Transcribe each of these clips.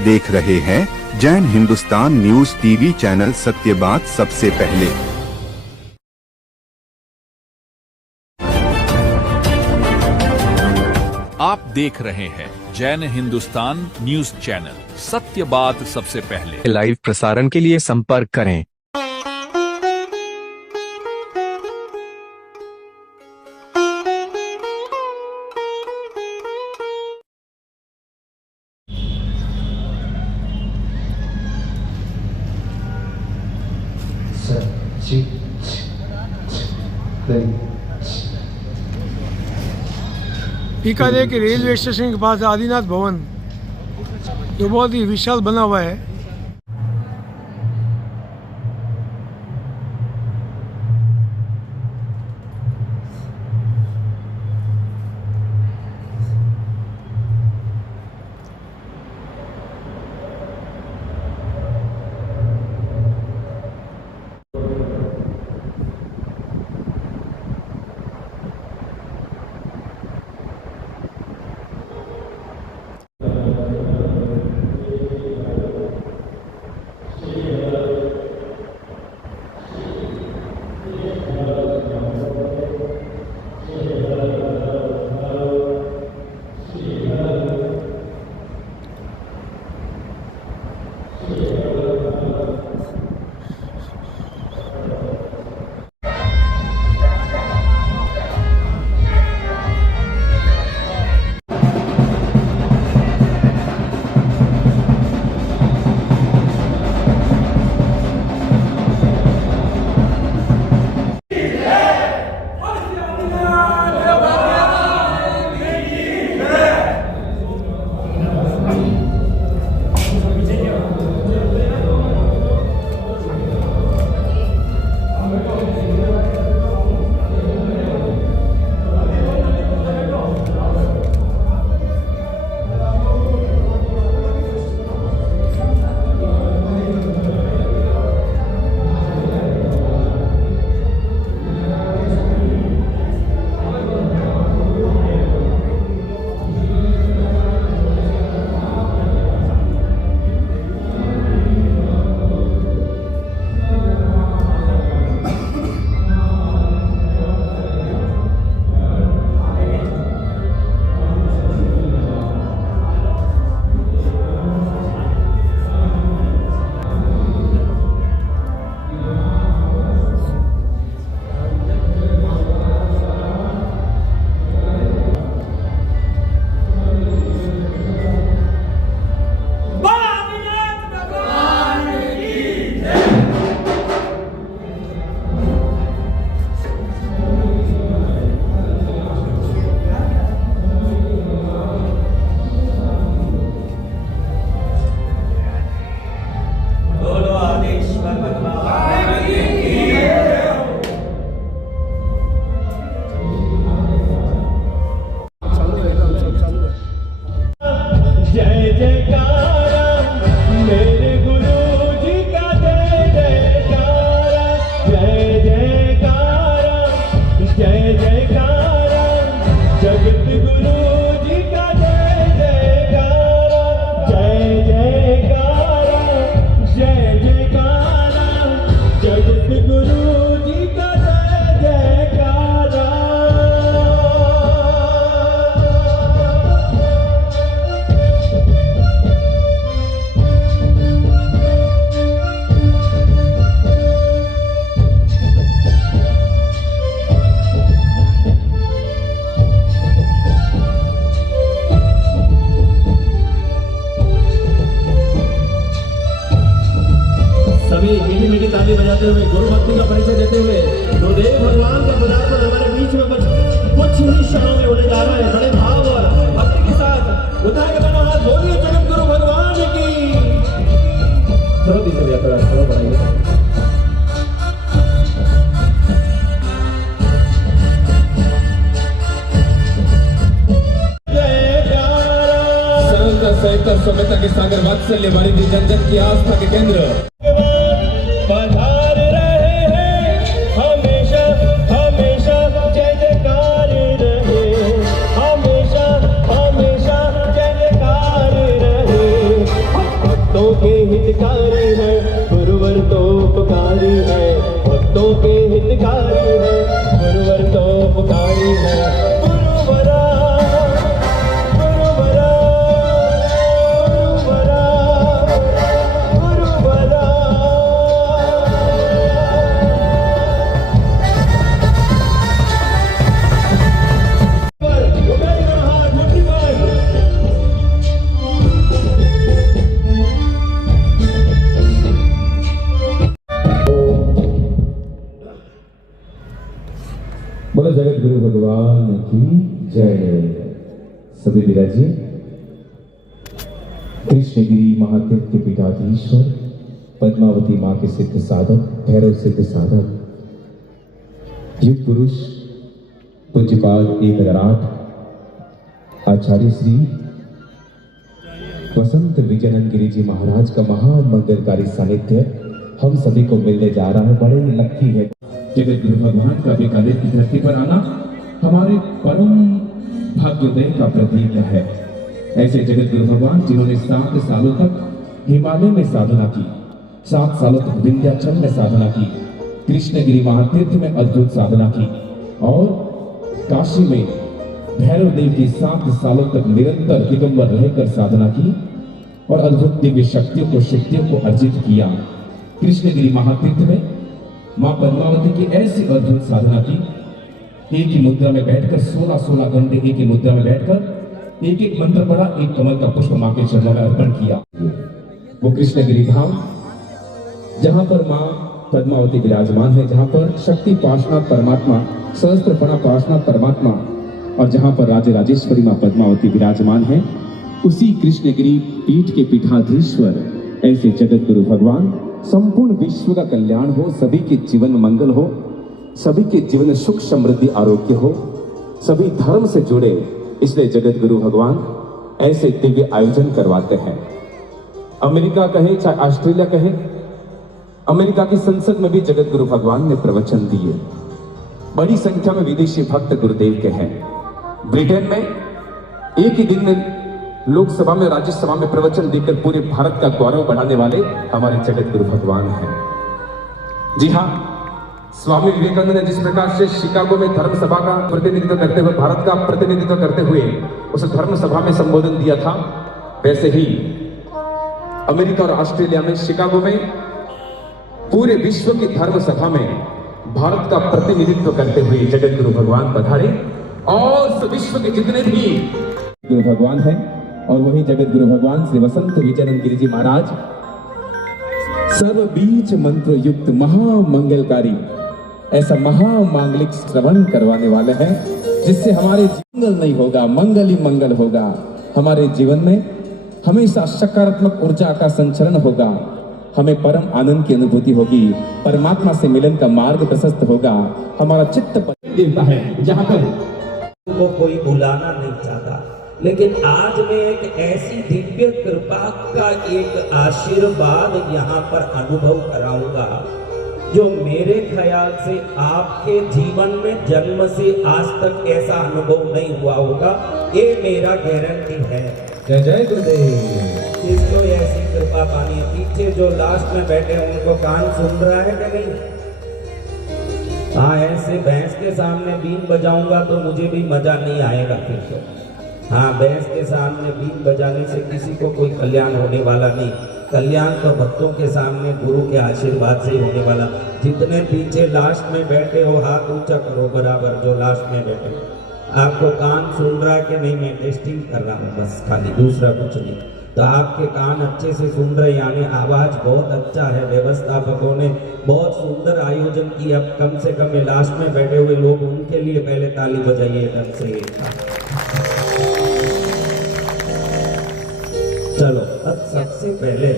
देख रहे हैं Jain Hindustan news TV channel, सत्य बात सबसे पहले। आप देख रहे हैं जैन हिंदुस्तान न्यूज चैनल, सत्य बात सबसे पहले। लाइव प्रसारण के लिए संपर्क करें। बीकानेर के रेलवे स्टेशन के पास आदिनाथ भवन जो बहुत ही विशाल बना हुआ है। मीठी मीठी ताली बजाते हुए गुरु भक्ति का परिचय देते हुए गुरुदेव भगवान का पदार्पण हमारे बीच में कुछ ही क्षणों में होने जा रहा है। बड़े भाव और भक्ति के साथ उठाए के दोनों हाथ बोलिए जगत गुरु भगवान की। सर्वोदय से यात्रा शुरू बढ़ाइए। सहकर सभ्यता के सागर वात्सल्य वाली जन जन की आस्था के केंद्र पधार रहे हैं हमेशा हमेशा, जय जयकार रहे हमेशा हमेशा, जय जयकार रहे। बोलो जगत गुरु भगवान की जय। सभी विराजिए। कृष्णगिरी महातीर्थ के पीठाधीश्वर, पद्मावती मां के सिद्ध साधक, भैरव सिद्ध साधक, युग पुरुष पूज्यपाल 108 आचार्य श्री वसंत विजयनंद गिरी जी महाराज का महामंगलकारी सानिध्य हम सभी को मिलने जा रहा है। बड़े लकी है। जगत गुरु भगवान का बीकानेर की धरती पर आना हमारे परम भाग्योदय का प्रतीक है। ऐसे जगत गुरु भगवान जिन्होंने 7 सालों तक हिमालय में साधना की, 7 सालों तक विंध्याचल में साधना की, कृष्णगिरी महातीर्थ में अद्भुत साधना की और काशी में भैरव देव की 7 सालों तक निरंतर दिगंबर रहकर साधना की और अद्भुत दिव्य शक्तियों को अर्जित किया। कृष्णगिरी महातीर्थ में मां पद्मावती की ऐसी अद्भुत साधना की, एक ही मुद्रा में बैठकर 16 घंटे एक ही मुद्रा में बैठकर एक मंत्र पढ़ा, एक कमल का पुष्प मां के चरणों में अर्पण किया। वो कृष्णगिरी धाम जहां पर मां पद्मावती विराजमान है, जहां पर शक्ति पार्श्वनाथ परमात्मा, सहस्त्रपणा पार्श्वनाथ परमात्मा और जहां पर राजेश्वरी मां पद्मावती विराजमान है, उसी कृष्णगिरी पीठ के पीठाधीश्वर ऐसे जगत गुरु भगवान संपूर्ण विश्व का कल्याण हो, सभी के जीवन में मंगल हो, सभी के जीवन में सुख समृद्धि आरोग्य हो, सभी धर्म से जुड़े, इसलिए जगत गुरु भगवान ऐसे दिव्य आयोजन करवाते हैं। अमेरिका कहे चाहे ऑस्ट्रेलिया कहे, अमेरिका की संसद में भी जगत गुरु भगवान ने प्रवचन दिए। बड़ी संख्या में विदेशी भक्त गुरुदेव के हैं। ब्रिटेन में एक ही दिन में लोकसभा में, राज्यसभा में प्रवचन देकर पूरे भारत का गौरव बढ़ाने वाले हमारे जगत गुरु भगवान हैं। जी हाँ, स्वामी विवेकानंद ने जिस प्रकार से शिकागो में धर्म सभा का प्रतिनिधित्व करते हुए, भारत का प्रतिनिधित्व करते हुए उस धर्म सभा में संबोधन दिया था, वैसे ही अमेरिका और ऑस्ट्रेलिया में शिकागो में पूरे विश्व की धर्म सभा में भारत का प्रतिनिधित्व करते हुए जगत गुरु भगवान पधारे और विश्व के जितने भी गुरु भगवान हैं और वही जगत गुरु भगवान श्री वसंत विजयनंद गिरी जी महाराज सर्व बीज मंत्र युक्त महामंगलकारी ऐसा महामांगलिक श्रवण करवाने वाले हैं, जिससे हमारे मंगल नहीं होगा, मंगल ही मंगल होगा। हमारे जीवन में हमेशा सकारात्मक ऊर्जा का संचरण होगा, हमें परम आनंद की अनुभूति होगी, परमात्मा से मिलन का मार्ग प्रशस्त होगा, हमारा चित्त देवता है जहाँ पर को कोई बुलाना नहीं चाहता। लेकिन आज मैं एक ऐसी दिव्य कृपा का एक आशीर्वाद यहाँ पर अनुभव कराऊंगा जो मेरे ख्याल से आपके जीवन में जन्म से आज तक ऐसा अनुभव नहीं हुआ होगा। ये मेरा गारंटी है। जय जय गुरुदेव। जिसको ऐसी कृपा पानी है, पीछे जो लास्ट में बैठे उनको कान सुन रहा है कि नहीं? हाँ, ऐसे भैंस के सामने बीन बजाऊंगा तो मुझे भी मजा नहीं आएगा फिर तो। हाँ, भैंस के सामने बीन बजाने से किसी को कोई कल्याण होने वाला नहीं। कल्याण तो भक्तों के सामने गुरु के आशीर्वाद से ही होने वाला। जितने पीछे लास्ट में बैठे हो हाथ ऊंचा करो बराबर, जो लास्ट में बैठे। आपको कान सुन रहा है कि नहीं? मैं टेस्टिंग कर रहा हूँ बस, खाली, दूसरा कुछ नहीं। तो आपके कान अच्छे से सुन रहे, यानी आवाज बहुत अच्छा है। व्यवस्थापकों ने बहुत सुंदर आयोजन किया। अब कम से कम लास्ट में बैठे हुए लोग, उनके लिए पहले ताली बजाइए ढंग से। चलो, अब सबसे पहले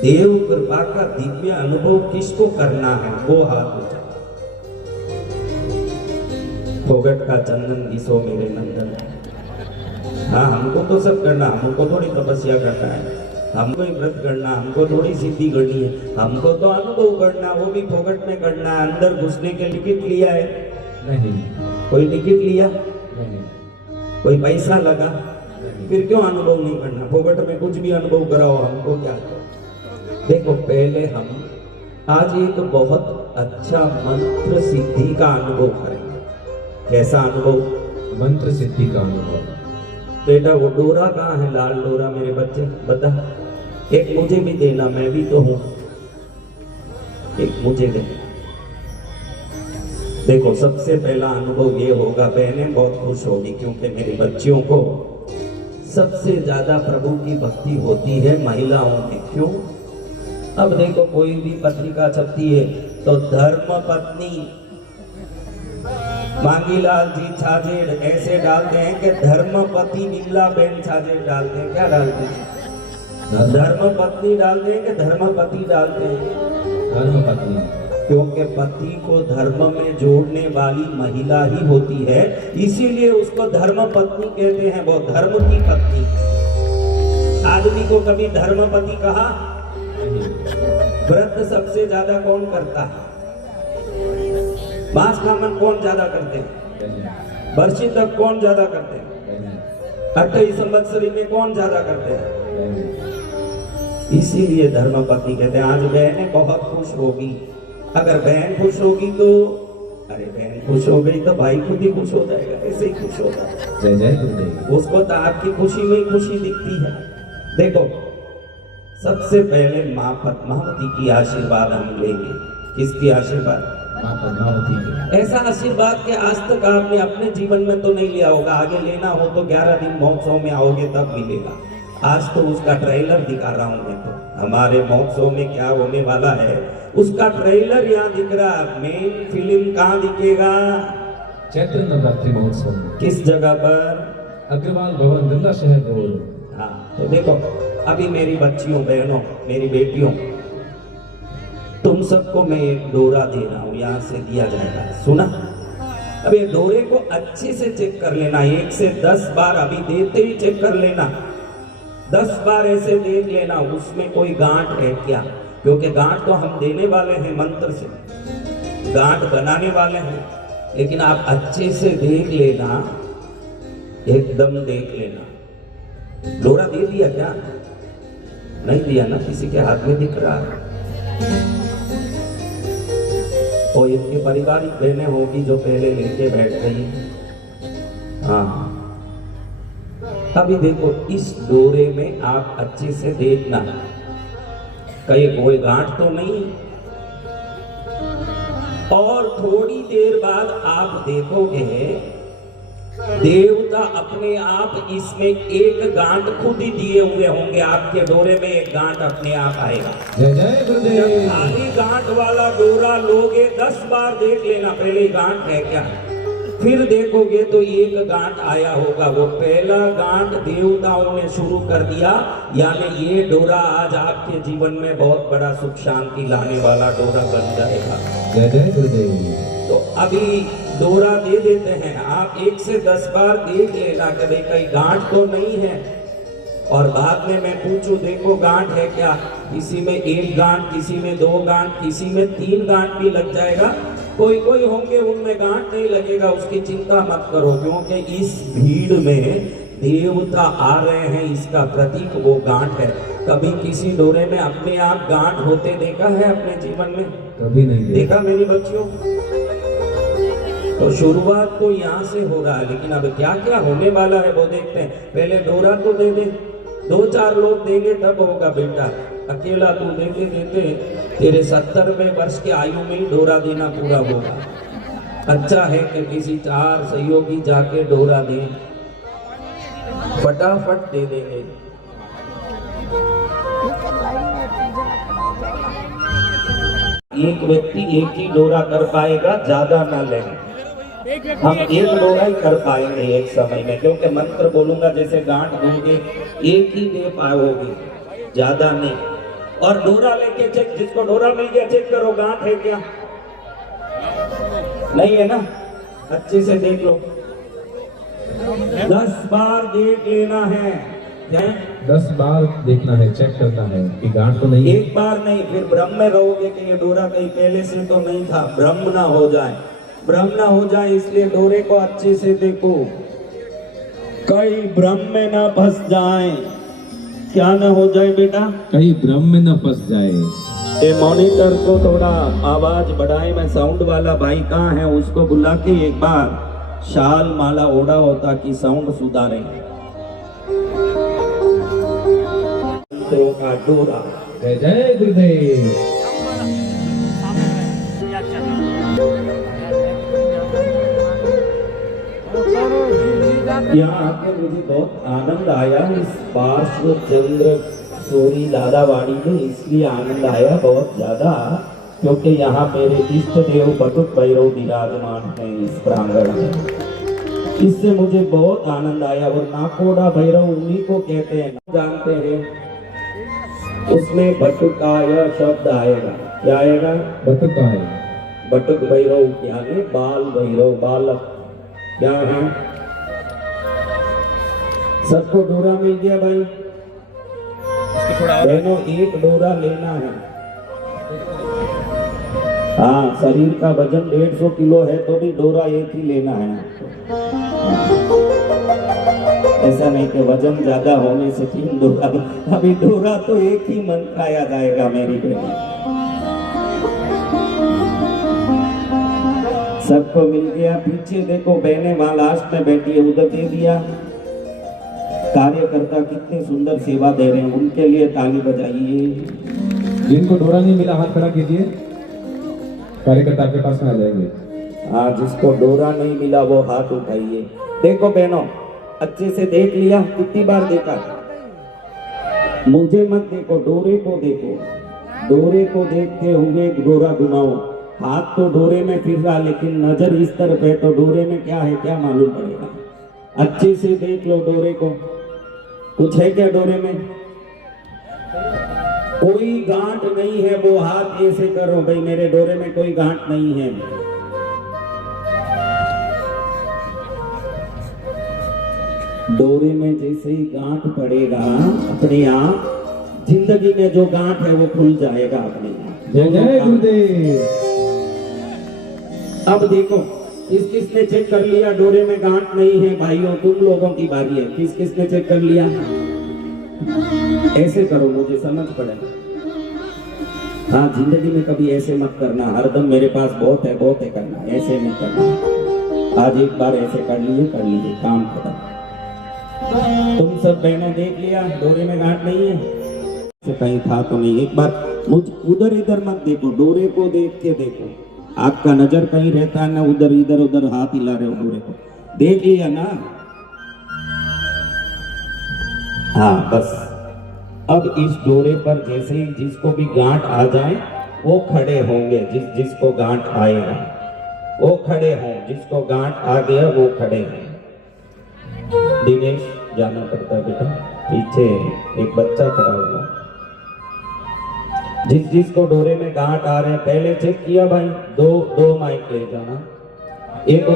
देव कृपा का दिव्य अनुभव किसको करना है वो हाथ उठा। फोगट का चंदन घिसो मेरे नंदन। हाँ, हमको तो सब करना, हमको थोड़ी तपस्या करना है, हमको ही व्रत करना, हमको थोड़ी सिद्धि करनी है, हमको तो अनुभव करना, वो भी फोगट में करना है। अंदर घुसने के टिकट लिया है? नहीं। कोई टिकट लिया? नहीं। कोई पैसा लगा? फिर क्यों अनुभव नहीं करना? फोगट में कुछ भी अनुभव कराओ, हमको क्या? देखो, पहले हम आज एक बहुत अच्छा मंत्र सिद्धि का अनुभव करेंगे। कैसा अनुभव? मंत्र सिद्धि का अनुभव। बेटा, वो डोरा कहाँ है? लाल डोरा मेरे बच्चे, बता। एक मुझे भी देना, मैं भी तो हूं। एक मुझे दे। देखो, सबसे पहला अनुभव ये होगा, बहनें बहुत खुश होगी क्योंकि मेरी बच्चियों को सबसे ज्यादा प्रभु की भक्ति होती है महिलाओं में। क्यों? अब देखो, कोई भी पत्रिका छपती है तो धर्म पत्नी मांगीलाल जी छाजेड़ ऐसे डालते हैं कि धर्मपति विमला बेन छाजेड़ डालते हैं। क्या डालते हैं? धर्मपत्नी डालते हैं कि धर्मपति डालते हैं? धर्मपत्नी। क्योंकि पति को धर्म में जोड़ने वाली महिला ही होती है, इसीलिए उसको धर्मपत्नी कहते हैं। वो धर्म की पत्नी। आदमी को कभी धर्मपति कहा? व्रत सबसे ज्यादा कौन करता है? मांस खामन कौन ज्यादा करते हैं? बरसी तक कौन ज्यादा करते हैं? 28 संवत्सरी में कौन ज्यादा करते हैं? इसीलिए धर्मपत्नी कहते हैं। आज बहनें बहुत खुश होगी। अगर बहन खुश होगी तो अरे बहन खुश हो गई तो भाई खुद ही खुश हो जाएगा। ऐसे ही खुश होगा। जय जय गुरुदेव। उसको तो आपकी खुशी में ही खुशी दिखती है। देखो, सबसे पहले माँ पद्मावती की आशीर्वाद हम लेंगे। किसकी आशीर्वाद? माँ पद्मावती की। ऐसा आशीर्वाद के आज तक आपने अपने जीवन में तो नहीं लिया होगा। आगे लेना हो तो 11 दिन महोत्सव में आओगे तब मिलेगा। आज तो उसका ट्रेलर दिखा रहा हूँ मैं। तो हमारे महोत्सव में क्या होने वाला है उसका ट्रेलर यहाँ दिख रहा। मेन फिल्म कहाँ दिखेगा? चैत्र नवरात्रि महोत्सव में। किस जगह पर? अग्रवाल भवन, गंगा शहर रोड। हाँ, तो देखो अभी मेरी बच्चियों, बहनों, मेरी बेटियों, तुम सबको मैं एक डोरा दे रहा हूँ। यहाँ से दिया जाएगा। सुना? अब ये डोरे को अच्छे से चेक कर लेना। 1 से 10 बार अभी देते ही चेक कर लेना। 10 बार ऐसे देख लेना उसमें कोई गांठ है क्या, क्योंकि गांठ तो हम देने वाले हैं मंत्र से, गांठ बनाने वाले हैं। लेकिन आप अच्छे से देख लेना, एकदम देख लेना। डोरा दे दिया क्या? नहीं दिया ना? किसी के हाथ में दिख रहा है? और इनके पारिवारिक बहनें होगी जो पहले लेके बैठ गई। हाँ, अभी देखो इस डोरे में आप अच्छे से देखना कहीं कोई गांठ तो नहीं। और थोड़ी देर बाद आप देखोगे देवता अपने आप इसमें एक गांठ खुद ही दिए हुए होंगे। आपके डोरे में एक गांठ अपने आप आएगा। जय जय गुरुदेव। जब खाली गांठ वाला डोरा लोगे 10 बार देख लेना पहले गांठ है क्या। फिर देखोगे तो एक गांठ आया होगा। वो पहला गांठ देवताओं ने शुरू कर दिया। यानी ये डोरा आज आपके जीवन में बहुत बड़ा सुख शांति लाने वाला डोरा बन जाएगा। जय जय गुरुदेव। तो अभी डोरा दे देते हैं। आप 1 से 10 बार देख लेना कि भाई कहीं गांठ तो नहीं है। और बाद में मैं पूछूं देखो गांठ है क्या? किसी में 1 गांठ, किसी में 2 गांठ, किसी में 3 गांठ भी लग जाएगा। कोई कोई होंगे उनमें गांठ नहीं लगेगा, उसकी चिंता मत करो। क्योंकि इस भीड़ में देवता आ रहे हैं, इसका प्रतीक वो गांठ है। कभी किसी डोरे में अपने आप गांठ होते देखा है अपने जीवन में? कभी नहीं देखा मेरी बच्चियों? तो शुरुआत तो यहाँ से हो रहा है, लेकिन अब क्या क्या होने वाला है वो देखते हैं। पहले डोरा तो दे दे, 2-4 लोग देंगे तब होगा बेटा। अकेला तू देते देते तेरे 70वें वर्ष के आयु में ही डोरा देना पूरा होगा। अच्छा है कि किसी 4 सहयोगी जाके डोरा दें, फटाफट दे देंगे। एक व्यक्ति एक ही डोरा कर पाएगा, ज्यादा ना लें। हम एक डोरा ही कर पाएंगे एक समय में, क्योंकि मंत्र बोलूंगा जैसे गांठ दूंगे एक ही दे पाओगे, ज्यादा नहीं। और डोरा लेके चेक, जिसको डोरा मिल गया चेक करो गांठ है क्या? नहीं है ना? अच्छे से देख लो। 10 बार देख लेना है। क्या? 10 बार देखना है, चेक करना है कि गांठ तो नहीं है। एक बार नहीं, फिर भ्रम में रहोगे कि ये डोरा कहीं पहले से तो नहीं था। भ्रम ना हो जाए, भ्रम ना हो जाए, इसलिए डोरे को अच्छे से देखो, कई भ्रम में ना फंस जाए। क्या ना हो जाए बेटा? कहीं भ्रम में न फंस जाए। ये मॉनिटर को थोड़ा आवाज बढ़ाए। मैं साउंड वाला भाई कहाँ है उसको बुला के एक बार शाल माला ओढ़ा होता कि साउंड सुधारे। मंत्रों का डोरा। जय जय गुरुदेव। यहाँ आके मुझे बहुत आनंद आया। इस पार्श्व चंद्र सोरी दादावाड़ी में इसलिए आनंद आया बहुत ज्यादा क्योंकि यहाँ मेरे इष्ट देव बटुक भैरव विराजमान हैं इस प्रांगण में। इससे मुझे बहुत आनंद आया। और नाकोड़ा भैरव उन्हीं को कहते हैं, जानते हैं उसमें बटुकाय शब्द आएगा। क्या आएगा? बटुकाय। बटुक भैरव यानी बाल भैरव, बालक। क्या है? सबको डोरा मिल गया भाई? बहनों एक डोरा लेना है। हाँ, शरीर का वजन 150 किलो है तो भी डोरा एक ही लेना है। ऐसा नहीं कि वजन ज्यादा होने से 3 डोरा, अभी डोरा तो एक ही मन खाया जाएगा मेरी बहन। सबको मिल गया। पीछे देखो बहने वहां लास्ट में बैठी है, उधर दे दिया। कार्यकर्ता कितनी सुंदर सेवा दे रहे हैं, उनके लिए ताली बजाइए। जिनको डोरा नहीं मिला हाथ खड़ा कीजिए, कार्यकर्ता आपके पास में आ जाएंगे। हाँ, जिसको डोरा नहीं मिला वो हाथ उठाइए। देखो बहनों, अच्छे से देख लिया? कितनी बार देखा? मुझे मत देखो, डोरे को देखो। डोरे को देखते हुए डोरा घुमाओ। हाथ तो डोरे में फिर रहा, लेकिन नजर इस तरफ है तो डोरे में क्या है क्या मालूम पड़ेगा। अच्छे से देख लो डोरे को। कुछ है क्या डोरे में? कोई गांठ नहीं है। वो हाथ ऐसे करो भाई, मेरे डोरे में कोई गांठ नहीं है। डोरे में जैसे ही गांठ पड़ेगा अपने आप, जिंदगी में जो गांठ है वो खुल जाएगा अपने आप। जय जय गुरुदेव। अब देखो, किस किसने चेक कर लिया डोरे में गांठ नहीं है? भाइयों, तुम लोगों की बारी है। किस किसने चेक कर लिया? ऐसे करो, मुझे समझ पड़े। हाँ, जिंदगी में कभी ऐसे मत करना, हरदम मेरे पास बहुत है करना, ऐसे नहीं करना। आज एक बार ऐसे कर लीजिए, काम खत्म। तुम सब बहनों देख लिया डोरे में गांठ नहीं है? से कहीं था तो नहीं? एक बार मुझ उधर इधर मत देखो, डोरे को देख के देखो। आपका नजर कहीं रहता है ना, उधर इधर उधर हाथ हिला रहे हो डोरे को। देख लिया ना? हाँ, बस अब इस डोरे पर जैसे ही जिसको भी गांठ आ जाए वो खड़े होंगे। जिसको गांठ आएगा वो खड़े हों, जिसको गांठ आ गया वो खड़े हों। दिनेश, जाना पड़ता है बेटा, पीछे एक बच्चा खड़ा हुआ। जिसको डोरे में गांठ आ रहे हैं पहले चेक किया भाई? दो माइक ले जाना। एक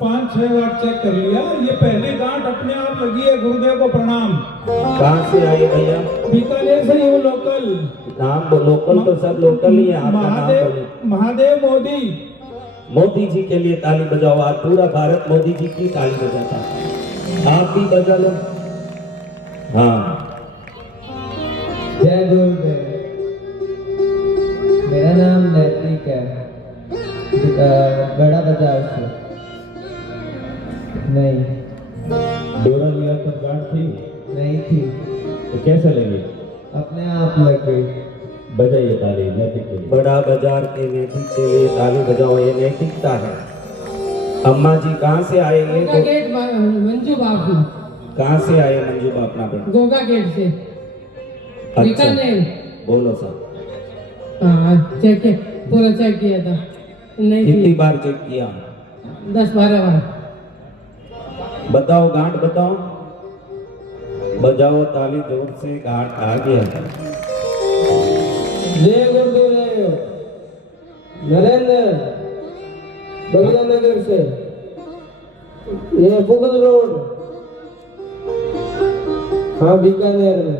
5-6 बार चेक कर लिया। ये पहले गांठ अपने आप लगी है। गुरुदेव को प्रणाम। कहाँ से आए भैया? बीकानेर से ही हूँ, लोकल। नाम लोकल तो सब लोकल ही है। आपका नाम बोलिए। महादेव मोदी। मोदी जी के लिए ताली बजाओ। आज पूरा भारत मोदी जी की ताली बजाता है, आप भी बजा लो। हाँ, जय गुरुदेव। मेरा नाम नैतिक है, बड़ा बाजार से। नहीं, डोरा लिया तो गांठ थी नहीं थी। तो कैसे लगी? अपने आप लग गई। बजाइए ताली नैतिक के लिए। बड़ा बाजार के नैतिक के लिए ताली बजाओ, ये नैतिकता है। अम्मा जी कहाँ से आए? ये गोगा गेट मंजू बापना। कहाँ से आए मंजू बापना पे? गोगा गेट से। अच्छा, बीकानेर। बोलो सब। हाँ, चेक पूरा चेक किया था, नहीं कितनी थी। बार चेक किया? 10-12 बार। बताओ गांठ बताओ, बजाओ ताली जोर से। गांठ आ गया। जय गुरुदेव। नरेंद्र, बलिया नगर से। ये मुगल रोड। हाँ, बीकानेर में।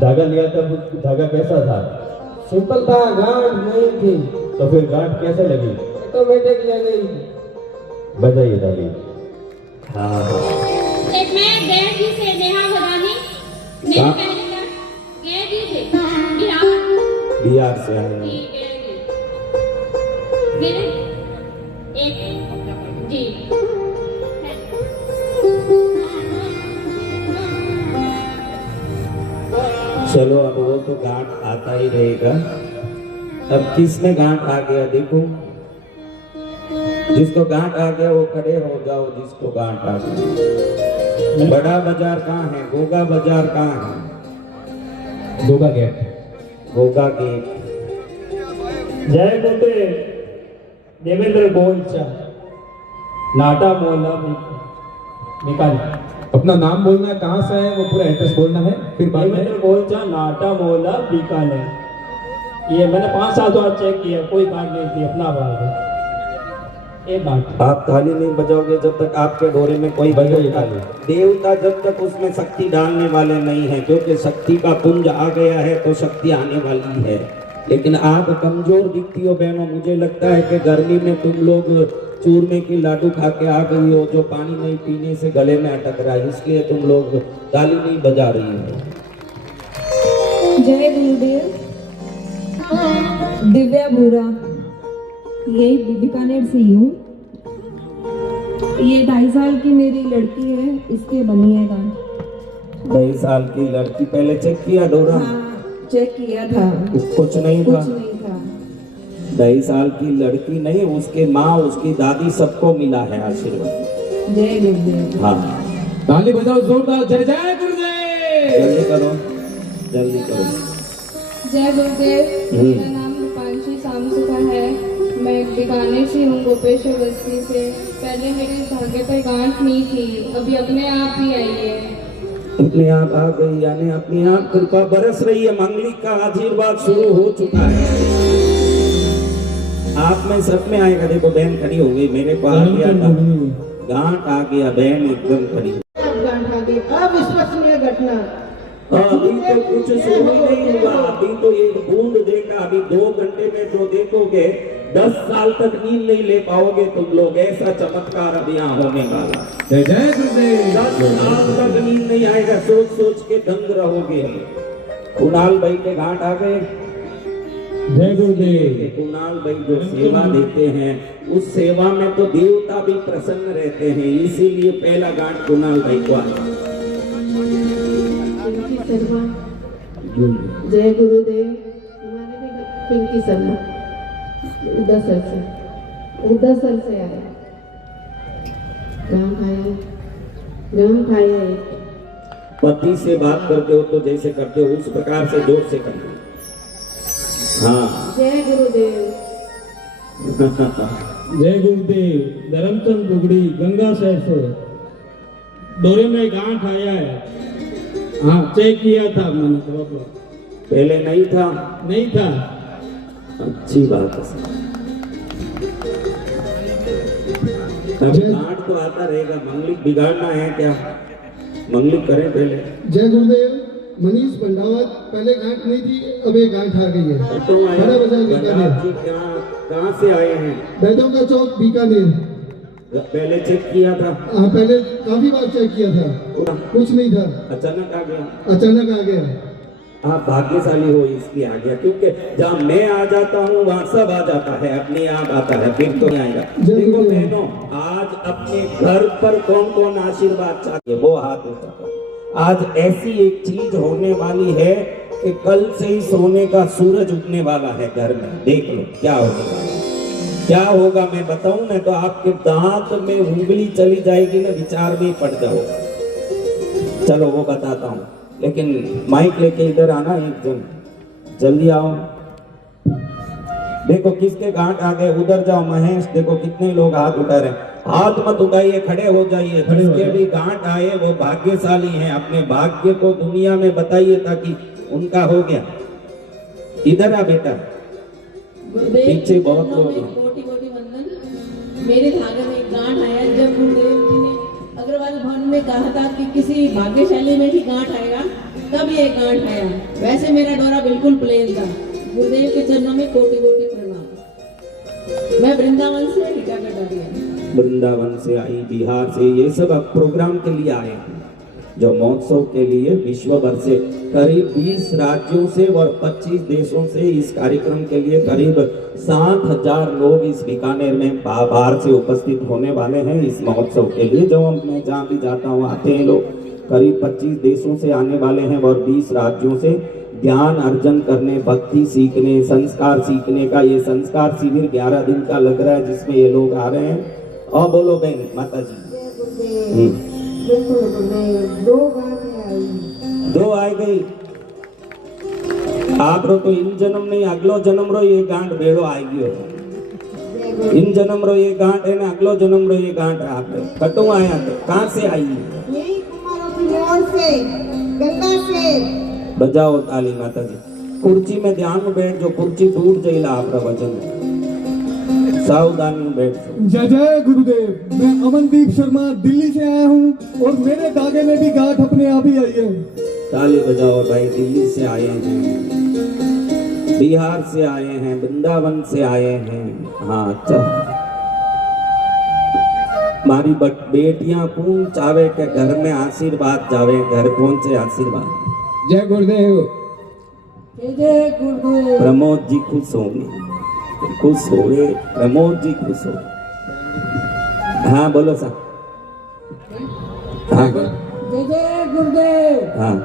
धागा लिया था, धागा कैसा था? सिंपल था, गांठ नहीं थी। तो फिर गांठ कैसे लगी? ऑटोमेटिक लग गई। बजाइए ताली। हाँ, एक मैं गैर जी से नेहा भदानी, मेरी हाँ? पहली बार गैर जी से बिहार बिहार से आए जी, हैं। गैर जी। मेरे एक जी चलो, अब वो तो गांठ आता ही रहेगा। अब किस में गांठ आ गया देखो? जिसको गांठ आ गया वो खड़े हो जाओ। जिसको गांठ आ गया। बड़ा बाजार कहाँ है? गोगा बाजार कहाँ है? गोगा गेट। गोगा गेट। जय गुरुदेव। देवेंद्र गोलचा, नाटा मोहल्ला बीकानेर। अपना नाम बोलना है, कहाँ से है, वो पूरा एड्रेस बोलना है, फिर बाद में। देवेंद्र गोलचा, नाटा मोहल्ला बीकानेर। ये मैंने 5 साल बाद चेक किया, कोई कार्ड नहीं थी, अपना बात है। एक बात, आप ताली नहीं बजाओगे जब तक आपके डोरे में कोई देवता जब तक उसमें शक्ति डालने वाले नहीं है, क्योंकि शक्ति का पुंज आ गया है तो शक्ति आने वाली है। लेकिन आप कमजोर दिखती हो बहनों, मुझे लगता है कि गर्मी में तुम लोग चूरमे की लाडू खा के आ गई हो, जो पानी नहीं पीने से गले में अटक रहा है, इसलिए तुम लोग ताली नहीं बजा रही हो। जय गुरुदेव। दिव्या भूरा, यही बीकानेर से ही हूँ। ये 2.5 साल की मेरी लड़की है, इसके बनी है गांठ। 2.5 साल की लड़की, पहले चेक किया डोरा? हाँ, चेक किया था, कुछ नहीं था। 2.5 साल की लड़की नहीं, उसके माँ, उसकी दादी, सबको मिला है आशीर्वाद। जय गुरुदेव। हाँ, ताली बजाओ जोरदार, जय जय गुरुदेव। जल्दी करो, जल्दी करो। जय गुरुदेव। मेरा नाम रूपांशी सामसुखा है। मैं बीकानेर से हूँ, गोपेश्वर बस्ती से। पहले मेरे धागे पर गांठ नहीं थी, अभी अपने आप ही आई है। अपने आप आ गई, यानी अपने आप कृपा बरस रही है। मंगलिक का आशीर्वाद शुरू हो चुका है। आप में सब में आएगा। देखो बहन खड़ी हो गई, मेरे को आ गया था, गांठ आ गया, बहन एकदम खड़ी। गांठ आ गई, अविश्वसनीय घटना। अभी तो कुछ शुरू नहीं हुआ, अभी तो एक बूंद देखा। अभी 2 घंटे में जो देखोगे 10 साल तक नींद नहीं ले पाओगे तुम लोग। ऐसा चमत्कार अभी यहाँ होने वाला। जय जय गुरुदेव। 10 साल तक नींद नहीं आएगा, सोच सोच के दंग रहोगे। कुणाल भाई के घाट आ गए। जय गुरुदेव। कुणाल भाई जो सेवा देते हैं, उस सेवा में तो देवता भी प्रसन्न रहते हैं, इसीलिए पहला घाट कुणाल भाई को आया। जय गुरुदेव। पिंकी शर्मा, उदयसर से आया। गांठ खाया। पति से बात करते हो तो जैसे करते हो उस प्रकार से जोर से करते हो। हाँ। जय गुरुदेव। जय गुरुदेव। धर्मचंद बुगड़ी, गंगा शहर से। डोरे में गांठ आया है। हाँ, चेक किया था मैंने, पहले नहीं था। नहीं था। अच्छी बात है। अब गांठ तो आता रहेगा, मंगलिक बिगाड़ना है क्या? मंगलिक करें पहले। जय गुरुदेव। मनीष भंडावत, पहले गांठ नहीं थी, अब एक गांठ आ गई है। तो बड़ा बाजार बीकानेर। कहाँ से आए हैं? बैठों का चौक बीकानेर। पहले चेक किया था? हाँ, पहले काफी बार चेक किया था, कुछ नहीं था। अचानक आ गया। अचानक आ गया। आप भाग्यशाली हो इसलिए आ गया, क्योंकि जहाँ मैं आ जाता हूँ वहाँ सब आ जाता है, अपने आप आता है, फिर तो नहीं आएगा। देखो बहनों, आज अपने घर पर कौन कौन आशीर्वाद चाहिए वो हाथ उठाओ। आज ऐसी एक चीज होने वाली है कि कल से ही सोने का सूरज उगने वाला है घर में। देख लो क्या होगा, क्या होगा मैं बताऊं ना, तो आपके दांत में उंगली चली जाएगी ना, विचार में पड़ जाओगा। चलो वो बताता हूँ, लेकिन माइक लेके इधर आना एक जन, जल्दी आओ। देखो किसके गांठ आ गए, उधर जाओ महेश। देखो कितने लोग हाथ उठा रहे हैं। हाथ मत उठाइए, खड़े हो जाइए। जिसके भी गांठ आए वो भाग्यशाली हैं। अपने भाग्य को दुनिया में बताइए ताकि उनका हो गया। इधर आ बेटा, पीछे बहुत लोग हैं। कोटि कोटि वंदन। मेरे धागे में एक गांठ आया जब गुरुदेव जी ने अग्रवाल भवन में कहा था कि किसी भाग्यशाली में ही गांठ आएगा, तब ये गांठ आया। वैसे मेरा डोरा बिल्कुल प्लेन था। गुरुदेव के चरणों में कोटि कोटि प्रणाम। मैं वृंदावन से रीटा कटारिया। वृंदावन से आई, बिहार से, ये सब अब प्रोग्राम के लिए आए हैं। जो महोत्सव के लिए विश्व भर से करीब 20 राज्यों से और 25 देशों से इस कार्यक्रम के लिए करीब 7,000 लोग इस बीकानेर में बाहर से उपस्थित होने वाले हैं इस महोत्सव के लिए। जो मैं जहाँ भी जाता हूँ आते हैं लोग, करीब 25 देशों से आने वाले हैं और 20 राज्यों से ज्ञान अर्जन करने, भक्ति सीखने, संस्कार सीखने का ये संस्कार शिविर 11 दिन का लग रहा है, जिसमें ये लोग आ रहे हैं। और बोलो बहन माता जी। दो आ गई। आप रो तो इन जन्म नहीं अगलो जन्म रो ये गांठ बेड़ो आएगी हो। इन जन्म रो ये गांठ है ना अगलो जन्म रो ये गांठ है आप कटो आया तो कहाँ से आई यही कुमारों से गंगा से। बजाओ ताली माता जी। कुर्सी में ध्यान में बैठ जो कुर्सी टूट जाइला आपका वचन सावधानी में बैठ जाओ। जय जय गुरुदेव। मैं अमनदीप शर्मा दिल्ली से आया हूँ और मेरे धागे में भी गांठ अपने आप ही आई है। ताली बजाओ भाई। दिल्ली से आए हैं, बिहार से आए हैं, वृंदावन से आए हैं। हाँ अच्छा। हमारी बेटियां पूर्ण चावे के घर में आशीर्वाद जावे, घर पहुंचे आशीर्वाद। जय गुरुदेव। जय गुरुदेव। प्रमोद जी खुश होंगे, खुश हो गए। प्रमोद जी खुश हो। हाँ बोलो सा। हाँ जय जय गुरुदेव। हाँ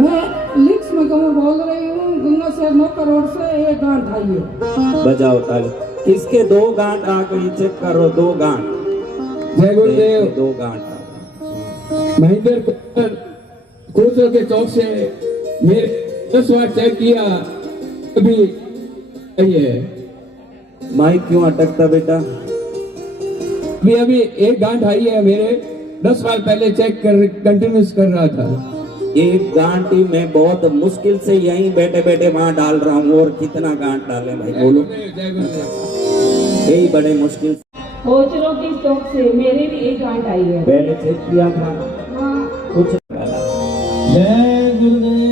मैं लिक्स में कहूँ बोल रही हूँ गंगा शहर 9 करोड़ से एक गांठ आई है। बजाओ ताली। किसके 2 गांठ आ गई चेक करो। 2 गांठ। जय गुरुदेव। 2 गांठ। महेंद्र कोचर के चौक से मेरे 10 बार चेक किया अभी है। माइक क्यों अटकता बेटा? अभी एक गांठ आई है मेरे 10 बार पहले चेक कर कंटिन्यूस कर रहा था। एक गांठ ही मैं बहुत मुश्किल से यहीं बैठे बैठे वहां डाल रहा हूँ और कितना गांठ डाले भाई बोलो। यही बड़े मुश्किल कोचरों की चौक से मेरे भी एक गांठ आई है। पहले चेक किया था कुछ। जय गुरुदेव।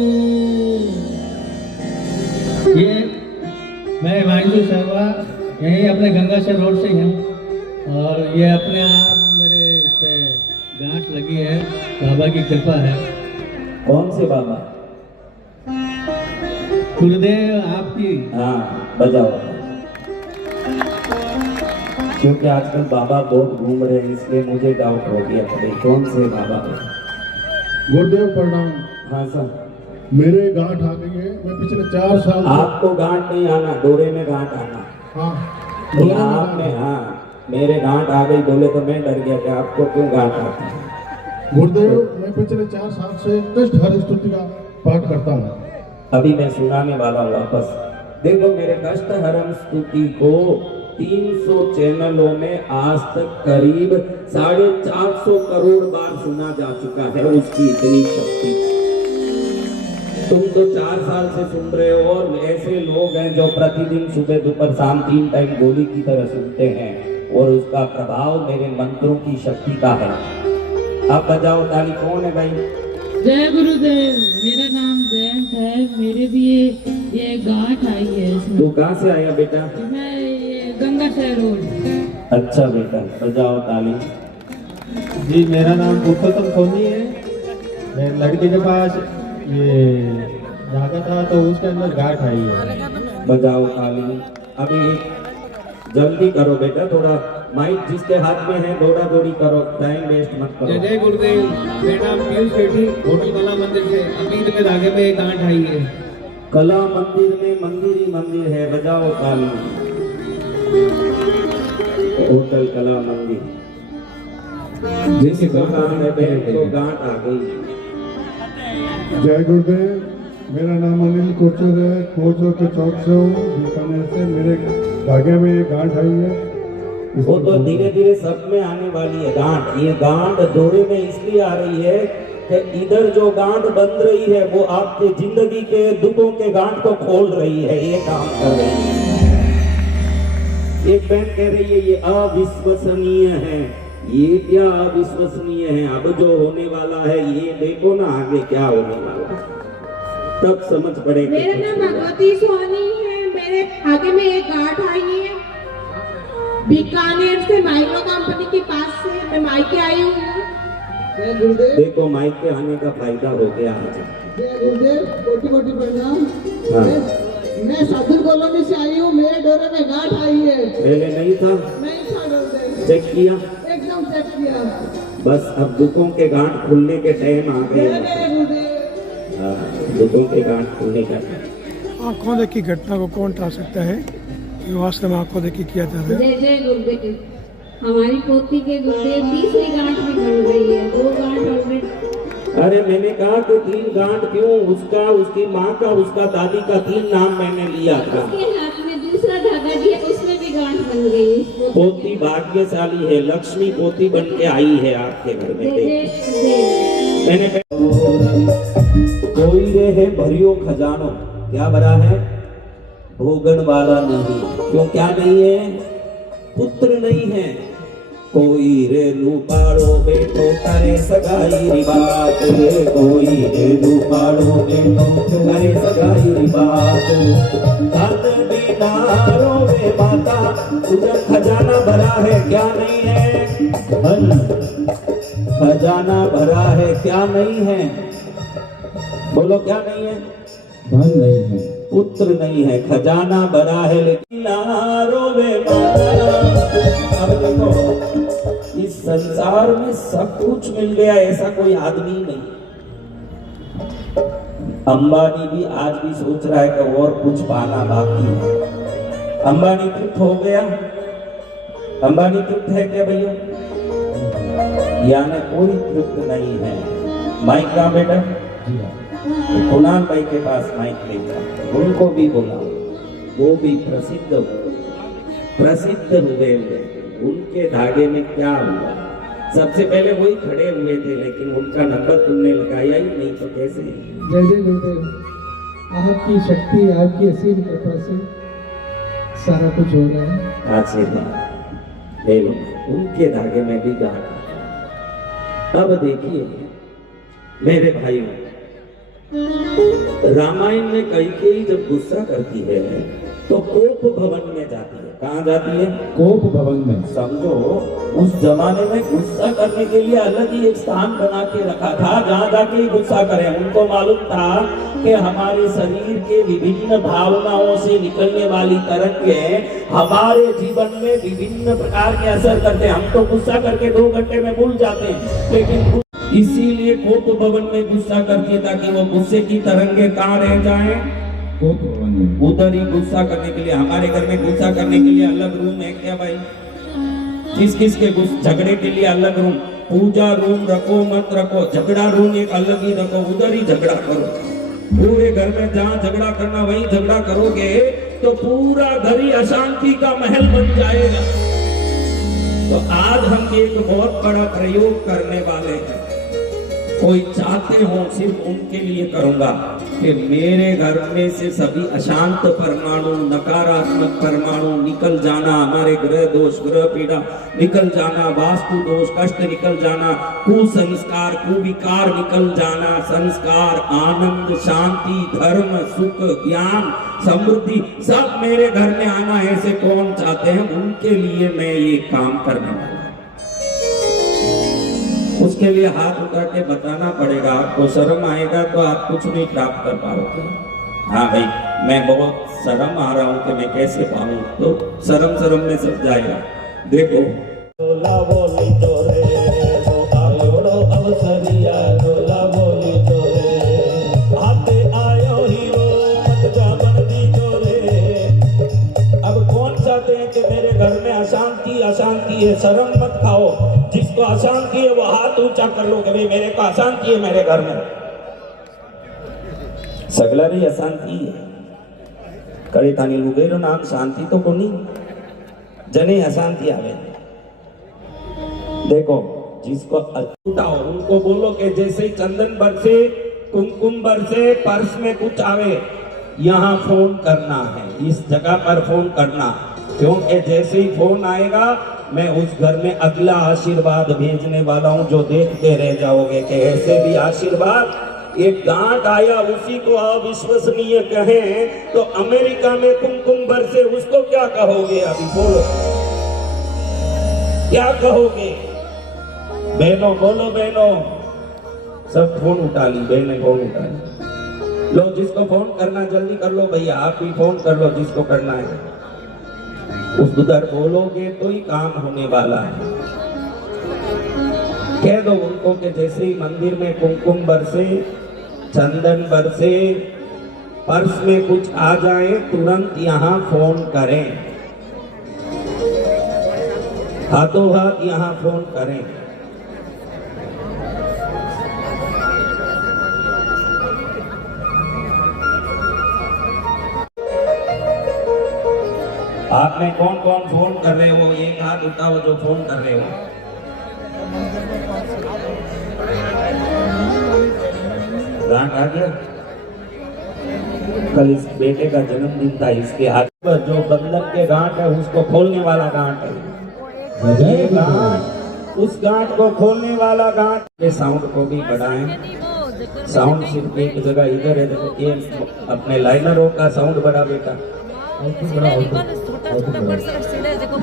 ये मैं हिमांशु शर्मा यहीं अपने गंगा शहर रोड से हूँ और ये अपने आप मेरे इस पे गांठ लगी है। बाबा की कृपा है। कौन से बाबा? गुरुदेव आपकी। हाँ बजाओ। क्योंकि आजकल बाबा बहुत घूम रहे हैं इसलिए मुझे डाउट हो गया भाई कौन से बाबा। गुरुदेव प्रणाम। हाँ सर। मेरे गांठ आ गई है। मैं पिछले 4 साल आपको गांठ नहीं आना, डोरे में गांठ आना। हाँ आपने हाँ मेरे गांठ आ गई बोले तो मैं डर गया कि आपको क्यों गांठ आती है। गुरुदेव मैं पिछले 4 साल से कष्ट हर स्तुति का पाठ करता हूँ। अभी मैं सुनाने वाला हूँ वापस। देखो मेरे कष्ट हरम स्तुति को 300 चैनलों में आज तक करीब 450 करोड़ बार सुना जा चुका है। उसकी इतनी शक्ति। तुम तो 4 साल से सुन रहे हो और ऐसे लोग हैं जो प्रतिदिन सुबह दोपहर शाम 3 टाइम गोली की तरह सुनते हैं और उसका प्रभाव मेरे मंत्रों की शक्ति का है। अब बजाओ ताली। कौन है भाई? जय गुरुदेव। मेरा नाम जयंत है। मेरे भी ये गांठ आई है इसमें। तू कहाँ से आया बेटा? मैं ये गंगा शहर रोड। अच्छा बेटा बजाओ ताली। जी मेरा नाम पुरुषोत्तम सोनी है। मेरे लड़के के पास ये धागा था तो उसके अंदर गांठ आई है। बजाओ ताली। अभी जल्दी करो बेटा थोड़ा। माइक जिसके हाथ में है दौड़ा दौड़ी करो, टाइम वेस्ट मत करो। जय जय गुरुदेव। मेरा नाम पीयूष सेठी होटल कला मंदिर से अमीर के धागे में एक गांठ आई है। कला मंदिर में मंदिर ही मंदिर है। बजाओ ताली। होटल कला मंदिर जिसका नाम है बहन को गांठ आ गई। जय गुरुदेव। मेरा नाम अनिल कोचर है। कोचर के चौक से हूँ बीकानेर से। मेरे धागे में एक गांठ आई है। वो तो धीरे धीरे सब में आने वाली है गांठ। ये गांठ दौरे में इसलिए आ रही है कि इधर जो गांठ बन रही है वो आपके जिंदगी के दुखों के गांठ को खोल रही है। ये काम कर रही है। एक बहन कह रही है ये अविश्वसनीय है। ये क्या अविश्वसनीय है? अब जो होने वाला है ये देखो ना आगे क्या होने वाला है तब समझ पड़ेगा। मेरा नाम भगवती सोनी है। मेरे आगे में एक गांठ आई है। बीकानेर से माइक्रो कंपनी के पास से मैं मायके आई हूँ। जय गुरुदेव। देखो मायके आने का फायदा हो गया आज। जय गुरुदेव। कोटि कोटि प्रणाम। हाँ। मैं साधु कॉलोनी से आई हूँ। मेरे डोरे में गांठ आई है। पहले नहीं था? नहीं था गुरुदेव। चेक किया? एकदम चेक किया। बस अब दुखों के गांठ खुलने के टाइम आ गए। जय गुरुदेव। दुखों के गांठ खुलने का टाइम। आंखों देखी घटना को कौन टाल सकता है? ये वास्तव में आंखों देखी किया जाता है। जय जय गुरुदेव। हमारी पोती के गुरुदेव 30वीं गांठ भी बन रही है। 2 गांठ ऑलरेडी अरे मैंने कहा कि 3 गांठ क्यों? उसका, उसकी माँ का, उसका दादी का 3 नाम मैंने लिया था। उसके हाथ में दूसरा धागा दिया, उसमें भी गांठ बन गई। पोती भाग्यशाली है, लक्ष्मी पोती बन के आई है आपके घर में। मैंने कोई रे है भरियो खजानो, क्या भरा है? भोगन वाला नहीं। क्यों क्या नहीं है? पुत्र नहीं है। कोई रे रूपाड़ो बेटो करे सगाई री बात, कोई रे रूपाड़ो बेटो करे सगाई री बात। धन बिना रोवे माता, तुझे खजाना भरा है क्या नहीं है? धन खजाना भरा है क्या नहीं है? बोलो क्या नहीं है? धन नहीं है, पुत्र नहीं है, खजाना भरा है लेकिन ना रोवे माता। अब देखो, इस संसार में सब कुछ मिल गया ऐसा कोई आदमी नहीं। अंबानी भी आज भी सोच रहा है कि और कुछ पाना बाकी है। अंबानी तृप्त हो गया? अंबानी तृप्त है क्या भैया? यानी कोई तृप्त नहीं है। माइक कहाँ बेटा? कुणाल भाई के पास माइक लेकर उनको भी बोला, वो भी प्रसिद्ध हुए। उनके धागे में क्या हुआ? सबसे पहले वही खड़े हुए थे, लेकिन उनका नंबर तुमने लगाया ही नहीं, तो कैसे? जय जय गुरुदेव, आपकी शक्ति, आपकी असीम कृपा से सारा कुछ हो रहा है। आशीर्वाद ले लो। उनके धागे में भी गांठ। अब देखिए मेरे भाइयों, रामायण में कैकेयी जब गुस्सा करती है तो कोप भवन में जाती है। कहाँ जाती है? कोप भवन में। समझो, उस जमाने में गुस्सा करने के लिए अलग ही एक स्थान बना के रखा था, जहाँ जाके गुस्सा करें। उनको मालूम था कि हमारे शरीर के विभिन्न भावनाओं से निकलने वाली तरंगें हमारे जीवन में विभिन्न प्रकार के असर करते हैं। हम तो गुस्सा करके 2 घंटे में भूल जाते हैं, लेकिन इसीलिए कोप भवन में गुस्सा करती है, ताकि वो गुस्से की तरंगे कहाँ रह जाएं? कोप भवन में। उधर ही गुस्सा करने के लिए। हमारे घर में गुस्सा करने के लिए अलग रूम है क्या भाई? किस किस के झगड़े के लिए अलग रूम? पूजा रूम रखो मत रखो, झगड़ा रूम एक अलग ही रखो, उधर ही झगड़ा करो। पूरे घर में जहाँ झगड़ा करना वही झगड़ा करोगे तो पूरा घर ही अशांति का महल बन जाएगा। तो आज हम एक बहुत बड़ा प्रयोग करने वाले हैं। कोई चाहते हो सिर्फ उनके लिए करूंगा कि मेरे घर में से सभी अशांत परमाणु, नकारात्मक परमाणु निकल जाना, हमारे ग्रह दोष, ग्रह पीड़ा निकल जाना, वास्तु दोष, कष्ट निकल जाना, कुसंस्कार, कुविकार निकल जाना, संस्कार, आनंद, शांति, धर्म, सुख, ज्ञान, समृद्धि सब मेरे घर में आना। ऐसे कौन चाहते हैं? उनके लिए मैं ये काम करने वाला। उसके लिए हाथ उठा के बताना पड़ेगा। आपको शर्म आएगा तो आप कुछ नहीं प्राप्त कर पाओगे। हाँ भाई, मैं बहुत शर्म आ रहा हूँ कि मैं कैसे पाऊँ, तो शर्म में सब जाएगा। देखो अब कौन चाहते हैं कि मेरे घर में अशांति है? शर्म मत खाओ। जिसको अशांति है वो हाथ ऊंचा कर लो कि भाई मेरे को अशांति है मेरे घर में। सगला भी अशांति है। कड़े तानी लुगेरो नाम शांति तो कोनी जने अशांति आवे। देखो, जिसको उठाओ उनको बोलो कि जैसे चंदन बरसे, कुमकुम बरसे, पर्स में कुछ आवे, यहाँ फोन करना है, इस जगह पर फोन करना। क्योंकि जैसे ही फोन आएगा मैं उस घर में अगला आशीर्वाद भेजने वाला हूं, जो देखते रह जाओगे कि ऐसे भी आशीर्वाद। एक गांठ आया, उसी को अविश्वसनीय कहें तो अमेरिका में कुमकुम बरसे, उसको क्या कहोगे? अभी बोलो, क्या कहोगे? बहनों बोलो, बहनों सब फोन उठा ली, बहनें फोन उठा ली। लो, जिसको फोन करना जल्दी कर लो भैया, आप भी फोन कर लो जिसको करना है। उस उधर बोलोगे तो ही काम होने वाला है। कह दो उनको कि जैसे ही मंदिर में कुमकुम बरसे, चंदन बरसे, पर्स में कुछ आ जाए, तुरंत यहाँ फोन करें, हाथों हाथ यहाँ फोन करें। आप में कौन कौन फोन कर रहे हो? एक हाथ उठाओ जो फोन कर रहे हो। गांठ आ गया? कल इस बेटे का जन्मदिन था, इसके हाथ पर जो बंधन के गांठ है उसको खोलने वाला गांठ है। ये गांठ, उस गांठ को खोलने वाला गांठ। ये साउंड को भी बढ़ाएं। साउंड सिर्फ एक जगह इधर है, देखो ये अपने लाइनरों का साउंड बढ़ा बेटा।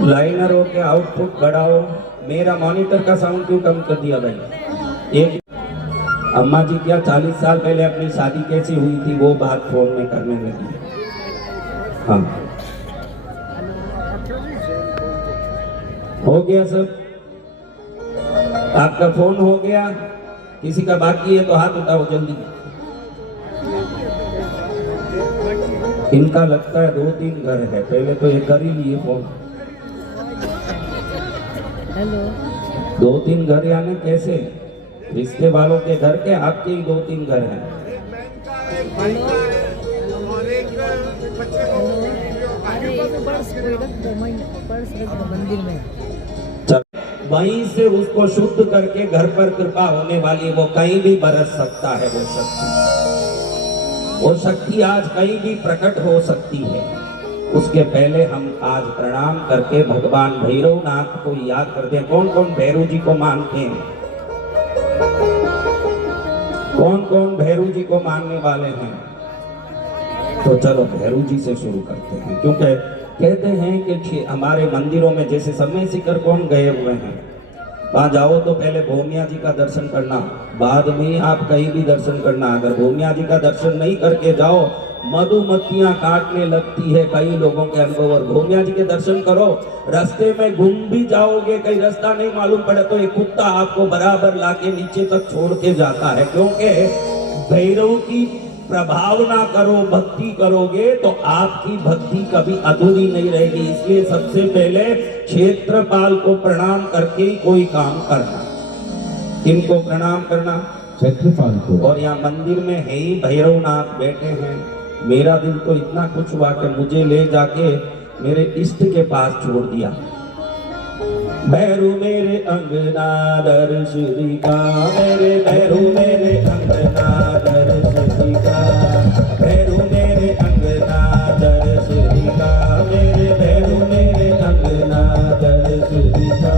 लाइनरों के आउटपुट बढ़ाओ। मेरा मॉनिटर का साउंड क्यों कम कर दिया भाई? एक अम्मा जी क्या 40 साल पहले अपनी शादी कैसी हुई थी वो बात फोन में करने लगी। हाँ हो गया सब? आपका फोन हो गया? किसी का बाकी है तो हाथ उठाओ जल्दी। इनका लगता है 2-3 घर है, पहले तो ये कर ही लिए फोन। 2-3 घर यानी कैसे? रिश्ते वालों के घर के आपके ही 2-3 घर हैं। वहीं से उसको शुद्ध करके घर पर कृपा होने वाली, वो कहीं भी बरस सकता है। वो शक्ति आज कहीं भी प्रकट हो सकती है। उसके पहले हम आज प्रणाम करके भगवान भैरवनाथ को याद करते हैं। कौन कौन भैरव जी को मानते हैं? कौन कौन भैरव जी को मानने वाले हैं? तो चलो भैरव जी से शुरू करते हैं, क्योंकि कहते हैं कि हमारे मंदिरों में जैसे समय शिखर कौन गए हुए हैं, वहां जाओ तो पहले भोमिया जी का दर्शन करना, बाद में आप कहीं भी दर्शन करना। अगर भोमिया जी का दर्शन नहीं करके जाओ, मधुमक्खियां काटने लगती है कई लोगों के अनुभव। और भोमिया जी के दर्शन करो, रास्ते में घूम भी जाओगे, कहीं रास्ता नहीं मालूम पड़े तो एक कुत्ता आपको बराबर लाके नीचे तक छोड़ के जाता है। क्योंकि भैरव की प्रभावना करो, भक्ति करोगे तो आपकी भक्ति कभी अधूरी नहीं रहेगी। इसलिए सबसे पहले क्षेत्रपाल को प्रणाम करके ही कोई काम करना। किनको प्रणाम करना? क्षेत्रपाल को। और यहाँ मंदिर में है ही भैरवनाथ बैठे हैं। मेरा दिल तो इतना कुछ हुआ कि मुझे ले जाके मेरे इष्ट के पास छोड़ दिया। भैरू मेरे अंगना दर्श दिखा, मेरे भैरू मेरे अंगना दर्श दिखा, भैरू मेरे अंगना दर्श दिखा, मेरे भैरू मेरे अंगना दर्श दिखा।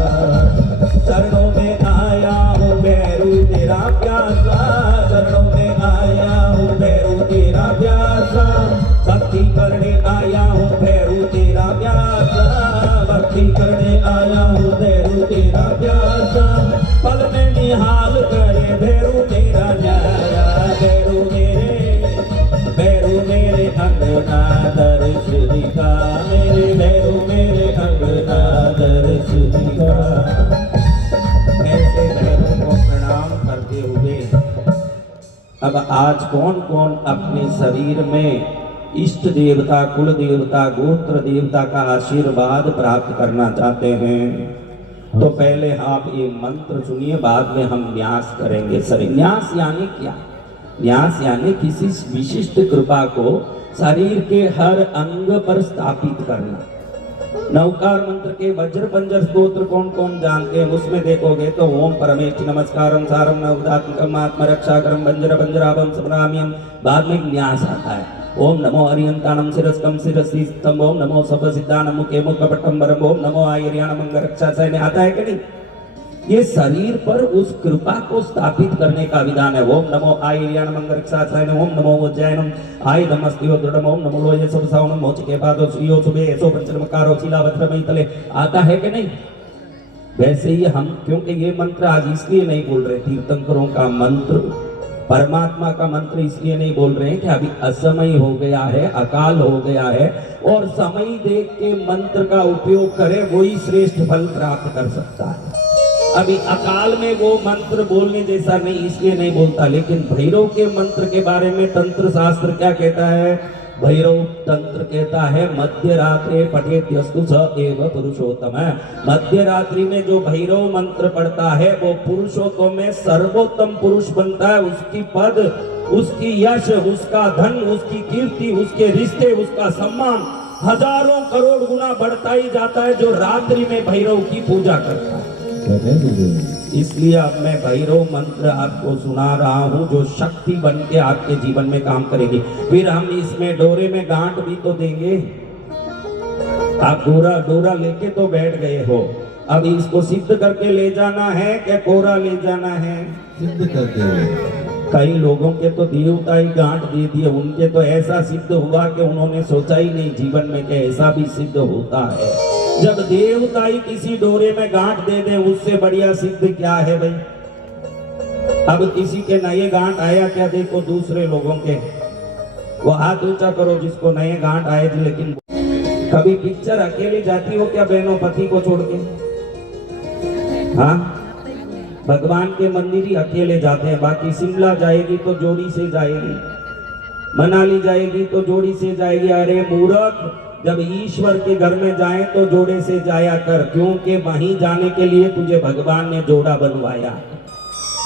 चरणों में आया हूँ भैरू तेरा प्यासा, चरणों में आया हूँ भैरू तेरा प्यासा, भक्ति करने आया हूँ भैरू तेरा प्यासा, भक्ति करने आया हूँ भैरू तेरा प्यासा। पल में निहाल करे भैरू तेरा न्यारा, भैरू मेरे अंगना दर्श दिखा, मेरे भैरू मेरे अंगना दर्श दिखा। ऐसे भैरू को प्रणाम करते हुए अब आज कौन कौन अपने शरीर में इष्ट देवता, कुल देवता, गोत्र देवता का आशीर्वाद प्राप्त करना चाहते हैं? तो पहले आप ये मंत्र सुनिए, बाद में हम न्यास करेंगे। न्यास यानी क्या? न्यास यानी किसी विशिष्ट कृपा को शरीर के हर अंग पर स्थापित करना। नवकार मंत्र के वज्र पंजर स्तोत्र कौन कौन जानते हैं? उसमें देखोगे तो ओम परमेष्टि नमस्कारम सारम नवदात्मकम आत्मरक्षाकरम वज्र पंजराभम समराम्यम, बाद में न्यास आता है। ओम नमो अरियंतानम शिरस्कम शिरस्थितम, ओम नमो सब सिद्धानम मुखे मुखपट्टम्बरम, ओम नमो आयर्याणम अंगरक्षासाय में आता है कि नहीं? ये शरीर पर उस कृपा को स्थापित करने का विधान है। ओम नमो आयर्याणम अंगरक्षासाय, ओम नमो वज्रायणम आयुधमस्तियो दृढ़म, ओम नमो लोये सबसावनम मोचके पादो श्रीयो सुबे ऐसो पंचमकारो शिला वज्रमयी तले, आता है कि नहीं? वैसे ही हम, क्योंकि ये मंत्र आज इसलिए नहीं बोल रहे, तीर्थंकरों का मंत्र, परमात्मा का मंत्र इसलिए नहीं बोल रहे हैं कि अभी असमय हो गया है, अकाल हो गया है, और समय देख के मंत्र का उपयोग करे वही श्रेष्ठ फल प्राप्त कर सकता है। अभी अकाल में वो मंत्र बोलने जैसा नहीं, इसलिए नहीं बोलता। लेकिन भैरव के मंत्र के बारे में तंत्र शास्त्र क्या कहता है? भैरव तंत्र कहता है मध्य रात्रि पठेत्यस्तु स एव पुरुषोत्तम। मध्य रात्रि में जो भैरव मंत्र पढ़ता है वो पुरुषोत्तम में सर्वोत्तम पुरुष बनता है। उसकी पद, उसकी यश, उसका धन, उसकी कीर्ति, उसके रिश्ते, उसका सम्मान हजारों करोड़ गुना बढ़ता ही जाता है जो रात्रि में भैरव की पूजा करता है। इसलिए अब मैं भैरव मंत्र आपको सुना रहा हूँ जो शक्ति बन के आपके जीवन में काम करेगी। फिर हम इसमें डोरे में गांठ भी तो देंगे। आप डोरा लेके तो बैठ गए हो, अब इसको सिद्ध करके ले जाना है क्या कोरा ले जाना है? सिद्ध करके। कई लोगों के तो देवता ही गांठ दे दिए, उनके तो ऐसा सिद्ध हुआ कि उन्होंने सोचा ही नहीं जीवन में कि ऐसा भी सिद्ध होता है। जब देवता ही किसी डोरे में गांठ दे दे उससे बढ़िया सिद्ध क्या है भाई। अब किसी के नए गांठ आया क्या? देखो दूसरे लोगों के, वो हाथ ऊंचा करो जिसको नए गांठ आए थे। लेकिन कभी पिक्चर अकेले जाती हो क्या बहनों पति को छोड़ के? हाँ, भगवान के मंदिर ही अकेले जाते हैं। बाकी शिमला जाएगी तो जोड़ी से जाएगी, मनाली जाएगी तो जोड़ी से जाएगी। अरे मूर्ख, जब ईश्वर के घर में जाए तो जोड़े से जाया कर, क्योंकि वहीं जाने के लिए तुझे भगवान ने जोड़ा बनवाया,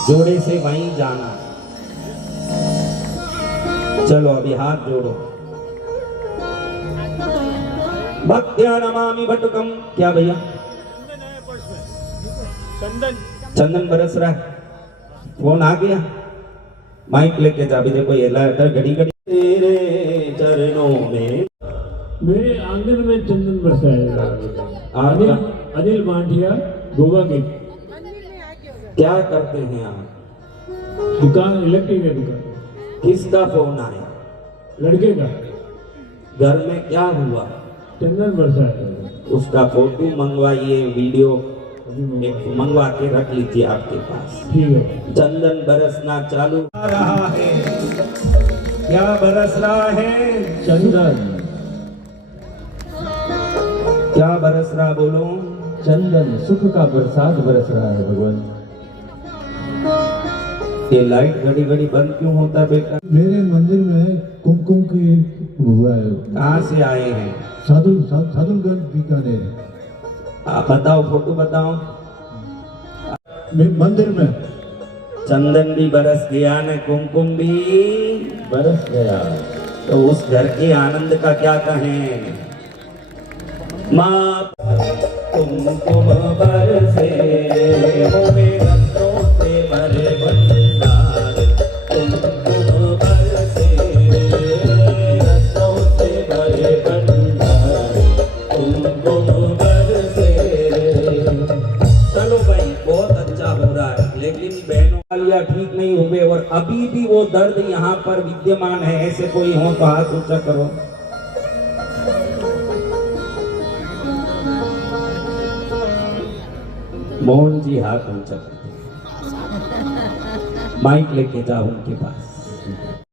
जोड़े से वहीं जाना। चलो अभी हाथ जोड़ो। भक्त्या नमामि बटुकम। क्या भैया? चंदन बरस रहा है। फोन आ गया, माइक लेके जा भी। देखो ये घड़ी घड़ी तेरे चरणों में। मेरे आंगन में चंदन बरसाया। अनिल मांडिया गोवा के। क्या करते हैं आप? दुकान, इलेक्ट्रिक है दुकान। किसका फोन आया? लड़के का। घर में क्या हुआ? चंदन बरसाया। उसका फोटो मंगवाइए, वीडियो मंगवा के रख लीजिए आपके पास। ठीक है। चंदन बरसना चालू हो रहा है। क्या बरस रहा है? चंदन। क्या बरस रहा? बोलो। चंदन, सुख का बरसात बरस रहा है भगवान। ये लाइट घड़ी घड़ी बंद क्यों होता है बेटा? मेरे मंदिर में कुमकुम की हुआ है। कहाँ से आए हैं? साधुगंज बीकानेर। आप बताओ, फोटो बताओ। मंदिर में चंदन भी बरस गया न कुमकुम भी बरस गया, तो उस घर के आनंद का क्या कहें? माँ कुमकुम बरसे रत्नों से भरे भंडार, कुमकुम बरसे रत्नों से भरे भंडार, कुमकुम बरसे। चलो भाई बहुत अच्छा हो रहा है, लेकिन बहनों वालिया ठीक नहीं हुए और अभी भी वो दर्द यहाँ पर विद्यमान है। ऐसे कोई हो तो हाथ ऊंचा करो। मोहन जी हाथ ऊंचा करते, माइक लेके जाओ उनके पास।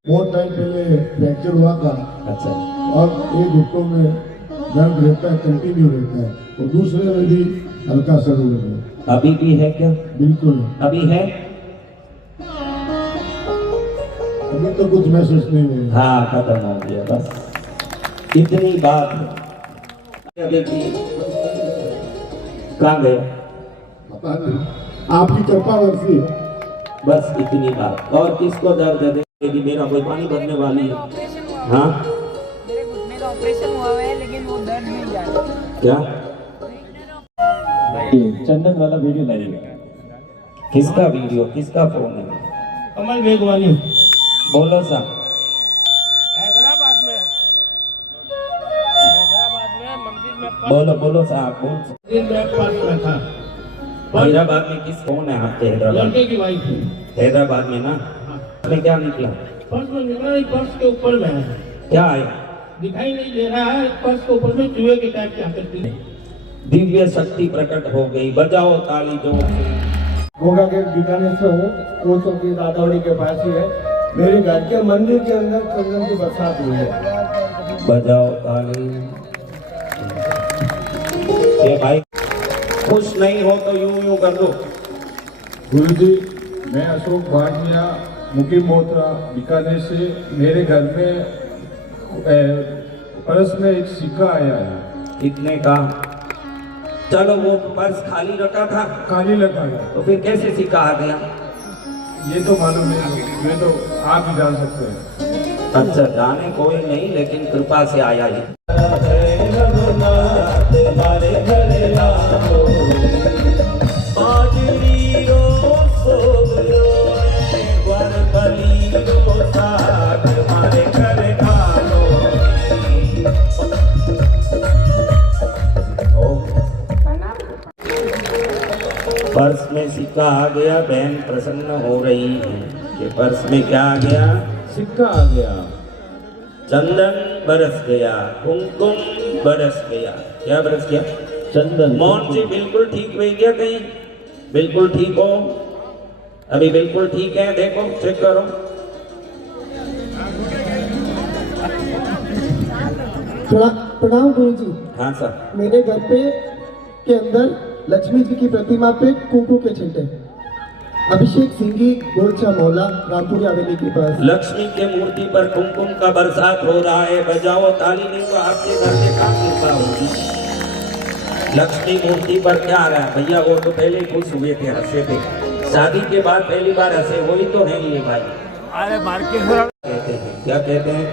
बहुत टाइम पहले फ्रैक्चर हुआ था। अच्छा। अब एक घुटनों में दर्द रहता है, कंटिन्यू रहता है, और दूसरे में भी हल्का सा जरूर है। अभी भी है क्या? बिल्कुल अभी है। अभी तो कुछ महसूस नहीं हुआ। हाँ, खत्म हो गया बस, इतनी बात है। देखिए कहाँ गया? आपकी कृपा वर्षी है। बस इतनी बात। और किसको दर्द देगी? मेरा कोई पानी भरने वाली है। हाँ, मेरे घुटने का ऑपरेशन हुआ है लेकिन वो दर्द नहीं जा रहा। क्या? चंदन वाला वीडियो लाइएगा। किसका वीडियो? किसका फोन है? कमल मेघवानी। बोलो सा। हैदराबाद में मंदिर में बोलो बोलो साहब, बोल। हैदराबाद में किस कौन है आपके? हैदराबाद लड़के की वाइफ है। हैदराबाद में ना? में क्या निकला? पर्स में निकला, पर्स के ऊपर में है। क्या आया? दिखाई नहीं दे रहा है। पर्स के ऊपर में चूहे के टाइप की आकृति है। दिव्य शक्ति प्रकट हो गई। बजाओ ताली जोर से। गोगा के बीकानेर से हूँ, कोचों की दादावड़ी के पास ही है। मेरे घर के मंदिर के अंदर चंदन की बरसात हुई है। बजाओ ताली। ये भाई खुश नहीं हो तो यूं यूं कर दो। गुरु जी, मैं अशोक भाटिया, मुकीम मोहतरा, बीकानेर से। मेरे घर में पर्स में एक सिक्का आया है। कितने का? चलो वो पर्स खाली रखा था। खाली लगा है। तो फिर कैसे सिक्का आ गया? ये तो मालूम नहीं, ये तो आप ही जान सकते हैं। अच्छा, जाने कोई नहीं, लेकिन कृपा से आया ही। पर्स में सिक्का आ गया, बहन प्रसन्न हो रही है कि पर्स में क्या आ गया? सिक्का आ गया। चंदन बरस गया, कुमकुम बरस गया। क्या बरस गया? चंदन। मोहन जी बिल्कुल ठीक हुई गया? कहीं बिल्कुल ठीक हो? अभी बिल्कुल ठीक है? देखो, चेक करो। प्रणाम गुरु जी। हाँ सर। मेरे घर पे के अंदर लक्ष्मी जी की प्रतिमा पे कुंकू के छींटे। अभिषेक सिंघी, गोलचा मोहल्ला, रामपुरी हवेली के पास। लक्ष्मी के मूर्ति पर कुमकुम का बरसात हो रहा है। बजाओ ताली, नहीं तो आपके घर से काम कृपा होगी। लक्ष्मी मूर्ति पर क्या आ रहा है भैया? वो तो पहले ही खुश हुए थे, हंसे थे। शादी के बाद पहली बार हंसे, वही तो है ये भाई। अरे मार्केट कहते हैं, क्या कहते हैं?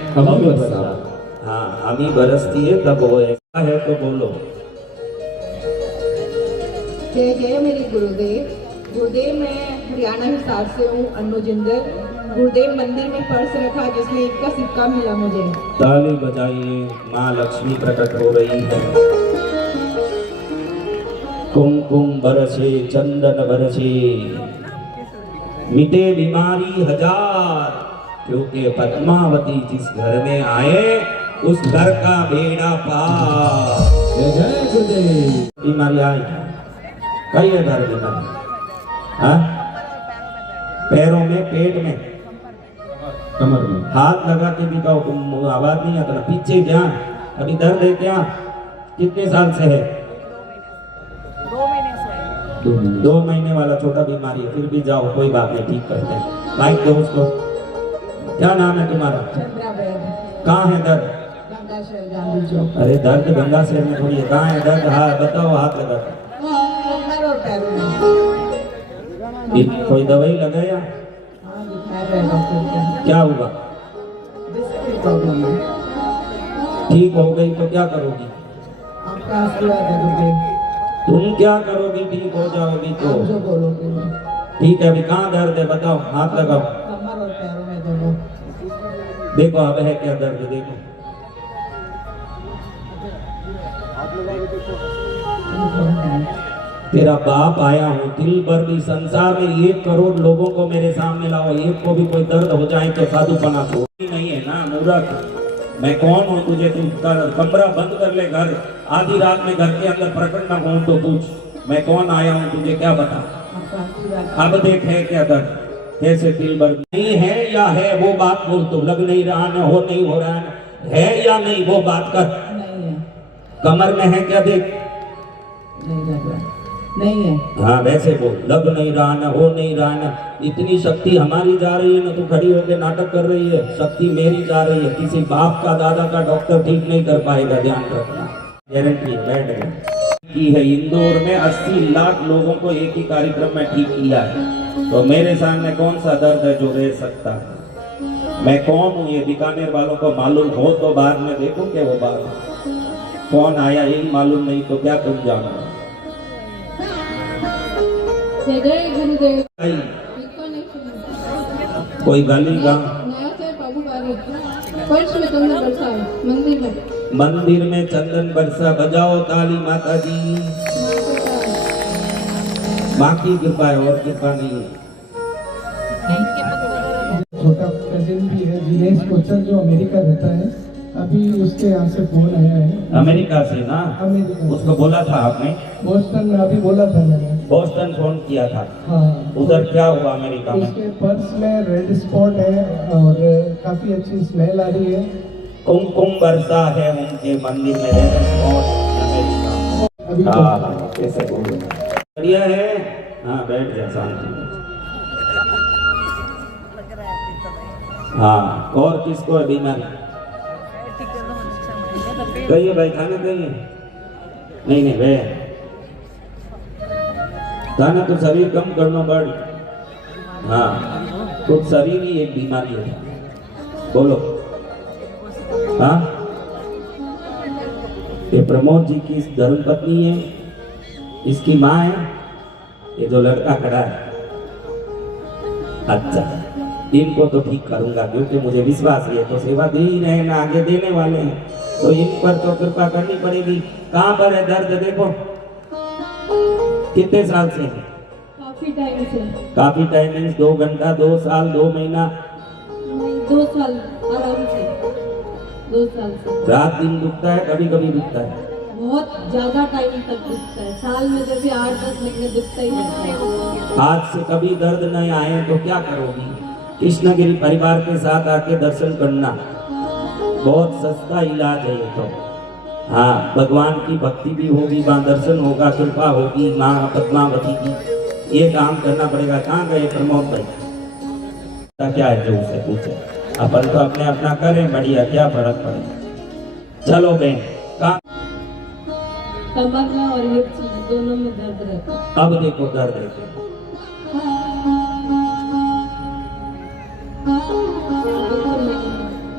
हाँ, अभी बरसती है तब वो ऐसा है तो बोलो। जय जय मेरे गुरुदेव। गुरुदेव, मैं हरियाणा हिसार से हूँ, अन्नू जिंदर। गुरुदेव, मंदिर में पर्स रखा जिसमें 1 का सिक्का मिला मुझे। ताली बजाइए, माँ लक्ष्मी प्रकट हो रही है। कुमकुम बरसे, चंदन बरसे, मिटे बीमारी हजार, क्योंकि पद्मावती जिस घर में आए उस घर का बेड़ा पार। जय जय गुरुदेव। बीमारी आई कई है घर बीमारी। हाँ? पैरों में, पेट में, कमर में हाथ लगा के भी कहो, तुम आवाज नहीं आता। पीछे ध्यान। अभी दर्द है क्या? कितने साल से है? 2 महीने वाला छोटा बीमारी है, फिर भी जाओ, कोई बात नहीं, ठीक करते हैं। माइक दो उसको। क्या नाम है तुम्हारा? कहाँ है दर्द? अरे दर्द गंगा शहर में थोड़ी है। कहाँ है दर्द? हाँ बताओ, हाथ लगा। कोई दवाई लगाया? क्या हुआ? ठीक हो गई तो क्या करोगी? तुम क्या करोगी ठीक हो जाओगी तो? ठीक है, अभी कहाँ दर्द है बताओ, हाथ लगाओ। देखो अब है क्या दर्द? देखो तेरा बाप आया हूँ, दिल भर भी संसार में 1 करोड़ लोगों को मेरे सामने लाओ, एक को भी कोई दर्द हो जाए तो साधुपना छोड़ नहीं है ना मूर्ख। मैं कौन हूँ तुझे? तू कमरा बंद कर ले, घर आधी रात में घर के अंदर प्रकट न हो तो पूछ मैं कौन आया हूँ, तुझे क्या बता? अब देख है क्या दर्द? कैसे दिल भर नहीं है या है वो बात बोल। तो लग नहीं रहा न हो नहीं हो रहा है या नहीं, वो बात कर। कमर में है क्या? देख नहीं है। हाँ वैसे वो लग नहीं रहा न हो नहीं रहा न। इतनी शक्ति हमारी जा रही है ना, तू खड़ी होकर नाटक कर रही है। शक्ति मेरी जा रही है, किसी बाप का दादा का डॉक्टर ठीक नहीं कर पाएगा, ध्यान रखना। गारंटी बैठ गई की है। इंदौर में 80 लाख लोगों को एक ही कार्यक्रम में ठीक किया है। तो मेरे सामने कौन सा दर्द है जो रह सकता है? मैं कौन हूँ ये बीकानेर वालों को मालूम हो तो बाद में देखो क्या वो बात। कौन आया यही मालूम नहीं तो क्या तुम जानो? जय जय गुरुदेव। कोई गाली गा? फर्श में चंदन बरसा है, मंदिर में। मंदिर में चंदन बरसा। बजाओ ताली माता जी। माँ की कृपा है और कृपा नहीं है। छोटा कजिन भी है जिनेश कोचर, जो अमेरिका रहता है। अभी उसके यहाँ से फोन आया है। अमेरिका से ना? अमेरिका। उसको बोला था आपने? बोस्टन में अभी बोला था मैंने। बोस्टन फोन किया था? हाँ। उधर क्या हुआ अमेरिका में? उसके पर्स में रेड स्पॉट है और काफी अच्छी स्मेल आ रही है। कुमकुम बरसा है उनके मंदिर में, रेड स्पॉट अमेरिका। हाँ कैसे बोलो, बढ़िया है। हाँ बैठ जा शांति। हाँ और किसको है बीमारी? कहिए भाई, खाना कहिए। नहीं नहीं वे खाना तो शरीर कम करना पड़। हाँ तो शरीर ही एक बीमारी है। बोलो हाँ, ये प्रमोद जी की धर्मपत्नी है, इसकी माँ है, ये जो लड़का खड़ा है। अच्छा, इनको तो ठीक करूंगा क्योंकि मुझे विश्वास है तो सेवा दे ही रहे ना, आगे देने वाले हैं, तो इन पर तो कृपा करनी पड़ेगी। कहाँ पर है दर्द देखो? कितने साल से? काफी टाइम से। काफी टाइम मीन्स 2 घंटा, 2 साल, 2 महीना? नहीं, 2 साल आराम से, 2 साल से। रात दिन दुखता है, कभी कभी दुखता है? बहुत ज्यादा टाइम तक दुखता है, साल में जैसे 8-10 महीने दुखता ही रहता है। आज से कभी दर्द नहीं आए तो क्या करोगी? कृष्णगिरी परिवार के साथ आके दर्शन करना, बहुत सस्ता इलाज है ये तो। हाँ, भगवान की भक्ति भी होगी, वहाँ दर्शन होगा, कृपा होगी माँ पद्मावती की। ये काम करना पड़ेगा। कहाँ गए प्रमोद भाई? क्या है जो उसे पूछे, अपन तो अपने अपना करें, बढ़िया, क्या फर्क पड़े। चलो बहन, कहाँ? कमर में और ये दोनों में दर्द रहता है। अब देखो दर्द देखो,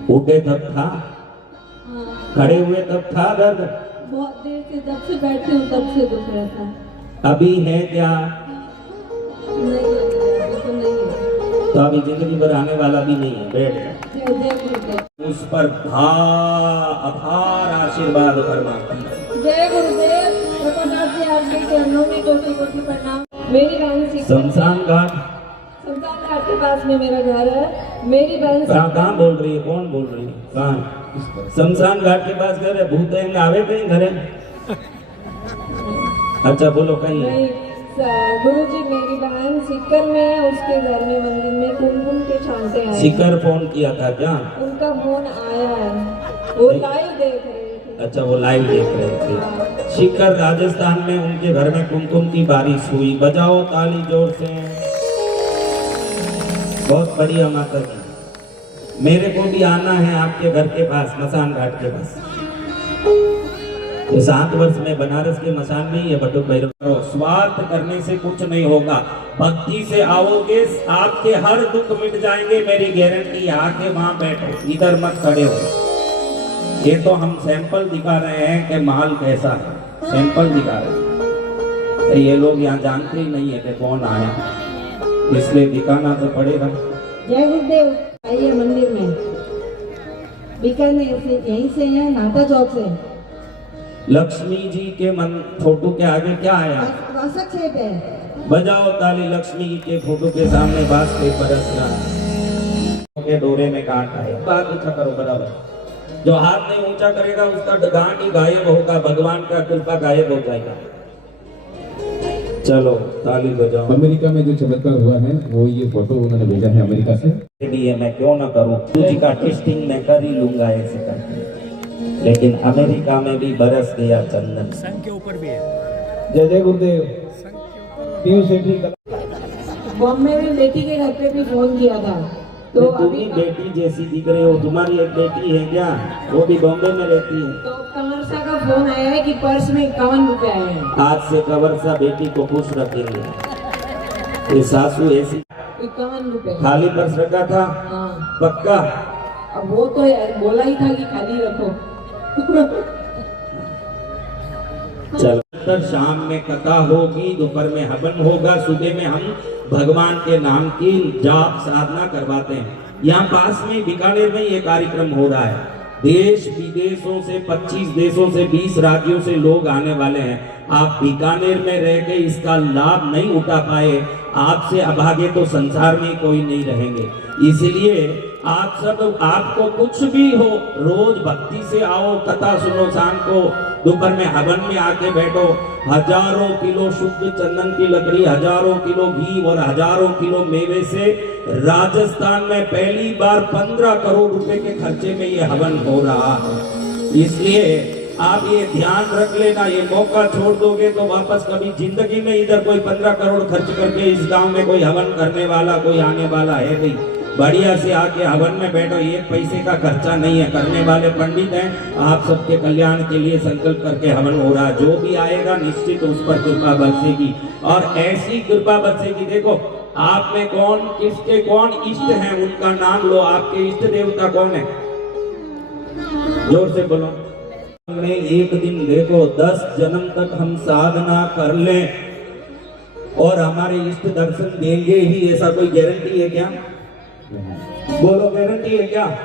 उठे तब था, खड़े हुए तब था दर्द? बहुत देर से, जब से बैठे हूँ तब से दुख रहा था। अभी है क्या? नहीं, तो नहीं है। तो अभी जिंदगी भर आने वाला भी नहीं है। बैठ उस पर अपार आशीर्वाद फरमाती। जय गुरुदेव, कृपानाथ जी आपके चरणों में कोटि-कोटि प्रणाम। मेरी बहन शमशान घाट के पास में मेरा घर है। मेरी बहन कहाँ बोल रही है? कौन बोल रही है? कहाँ? शमशान घाट के पास घर है। भूत है आवे कहीं घरे? अच्छा बोलो कहीं? नहीं गुरुजी, मेरी बहन सीकर में है, उसके घर में मंदिर में कुमकुम के छांटे आए। सीकर फोन किया था क्या? उनका फोन आया है, वो लाइव देख रहे थे। अच्छा, वो लाइव देख रहे थे। सीकर राजस्थान में उनके घर में कुमकुम की बारिश हुई। बजाओ ताली जोर से। बहुत बढ़िया माता जी। मेरे को भी आना है आपके घर के पास, मसान घाट के पास। तो 7 वर्ष में बनारस के मसान में ही है बटुक भैरव। स्वार्थ करने से कुछ नहीं होगा, भक्ति से आओगे, आपके हर दुख मिट जाएंगे, मेरी गारंटी। आके वहां बैठो, इधर मत खड़े हो। ये तो हम सैंपल दिखा रहे हैं कि माल कैसा है, सैंपल दिखा रहे हैं। तो ये लोग यहाँ जानते ही नहीं है कि कौन आया, इसलिए दिखाना तो पड़ेगा। जय गुरुदेव, आइए मंदिर में। बीकानेर से, यहीं से है, नाटा चौक से। लक्ष्मी जी के फोटो के आगे क्या आया? वासक छेप है। बजाओ ताली। लक्ष्मी जी के फोटो के सामने बास के बरस रहा के डोरे में कांट आया। बात ऊंचा करो बराबर। जो हाथ नहीं ऊंचा करेगा उसका गांठ ही गायब होगा, भगवान का कृपा गायब हो जाएगा। चलो ताली बजाओ। अमेरिका में जो चमत्कार हुआ है वो ये फोटो उन्होंने भेजा है अमेरिका से। भी है, मैं क्यों ना करूं, तुझी का टेस्टिंग मैं कर ही लूंगा ऐसे करके। लेकिन अमेरिका में भी बरस गया चंदन। संघ के ऊपर भी है। जय जय गुरुदेव। बॉम्बे में बेटी के घर पे भी फोन किया था, तो तुम्ही बेटी जैसी दिख रहे हो। तुम्हारी एक बेटी है क्या? वो भी बॉम्बे में रहती है। तो कंवरसा का फोन आया है कि पर्स में 51 रुपए आए हैं। आज से कंवरसा बेटी को खुश रखेंगे। ये सासू ऐसी 51 रुपए खाली पर्स रखा था। हाँ। पक्का? अब वो तो बोला ही था कि खाली रखो। चल शाम में कथा होगी, दोपहर में हवन होगा, सुबह में हम भगवान के नाम की जाप साधना करवाते हैं। यहाँ पास में बीकानेर में ये कार्यक्रम हो रहा है। देश विदेशों से 25 देशों से 20 राज्यों से लोग आने वाले हैं। आप बीकानेर में रह के इसका लाभ नहीं उठा पाए, आपसे अभागे तो संसार में कोई नहीं रहेंगे। इसलिए आप सब, आपको कुछ भी हो, रोज भक्ति से आओ, कथा सुनो, शाम को दोपहर में हवन में आके बैठो। हजारों किलो शुद्ध चंदन की लकड़ी, हजारों किलो घी और हजारों किलो मेवे से राजस्थान में पहली बार 15 करोड़ रुपए के खर्चे में ये हवन हो रहा है। इसलिए आप ये ध्यान रख लेना, ये मौका छोड़ दोगे तो वापस कभी जिंदगी में इधर कोई 15 करोड़ खर्च करके इस गांव में कोई हवन करने वाला कोई आने वाला है नहीं। बढ़िया से आके हवन में बैठो, 1 पैसे का खर्चा नहीं है। करने वाले पंडित हैं, आप सबके कल्याण के लिए संकल्प करके हवन हो रहा। जो भी आएगा निश्चित उस पर कृपा बरसेगी, और ऐसी कृपा बरसेगी। देखो आप में कौन, किसके कौन इष्ट हैं, उनका नाम लो। आपके इष्ट देवता कौन है? जोर से बोलो। में एक दिन देखो 10 जन्म तक हम साधना कर लें और हमारे इष्ट दर्शन देंगे ही, ऐसा कोई गारंटी है क्या? बोलो गारंटी है क्या?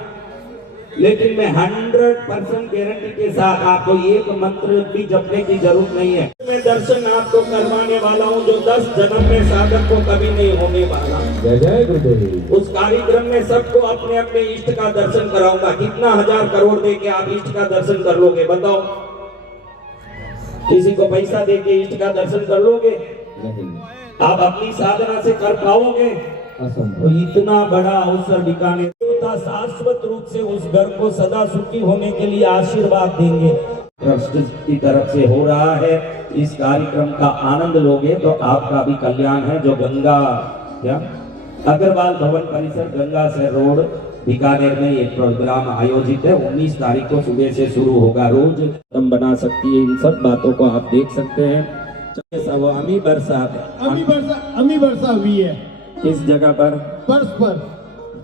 लेकिन मैं 100% गारंटी के साथ आपको एक मंत्र भी जपने की जरूरत नहीं है। मैं दर्शन आपको करवाने वाला हूँ जो 10 जन्म में साधक को कभी नहीं होने वाला। जय जय गुरुदेव। उस कार्यक्रम में सबको अपने अपने इष्ट का दर्शन कराऊंगा। कितना 1000 करोड़ दे के आप इष्ट का दर्शन कर लोगे बताओ? किसी को पैसा दे के इष्ट का दर्शन कर लोगे? आप अपनी साधना से कर पाओगे? तो इतना बड़ा अवसर बीकानेर देवता शाश्वत रूप से उस घर को सदा सुखी होने के लिए आशीर्वाद देंगे। ट्रस्ट की तरफ से हो रहा है। इस कार्यक्रम का आनंद लोगे तो आपका भी कल्याण है। जो गंगा क्या अग्रवाल भवन परिसर गंगा से रोड बीकानेर में एक प्रोग्राम आयोजित है। 19 तारीख को सुबह से शुरू होगा। रोज तुम बना सकती है। इन सब बातों को आप देख सकते हैं। अमी वर्षा हुई है। किस जगह पर? फर्श पर।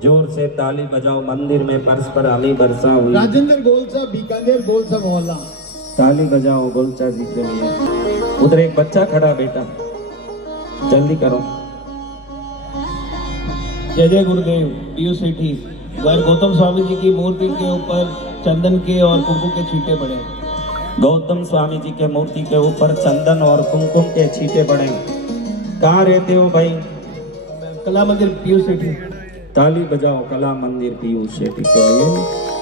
जोर से ताली बजाओ। मंदिर में फर्श पर अमी वर्षा हुई। राजेंद्र गोलचा, बीकानेर गोलचा मोहल्ला। ताली बजाओ गोलचा जी के लिए। उधर एक बच्चा खड़ा बेटा, जल्दी करो। जय जय गुरुदेव। पीयू सेठी घर गौतम स्वामी जी की मूर्ति के ऊपर चंदन के और कुमकुम के छींटे पड़े। गौतम स्वामी जी के मूर्ति के ऊपर चंदन और कुमकुम के छींटे पड़े। कहाँ रहते हो भाई? कला मंदिर पीयू सेठी। ताली बजाओ कला मंदिर पीयू सेठी के लिए।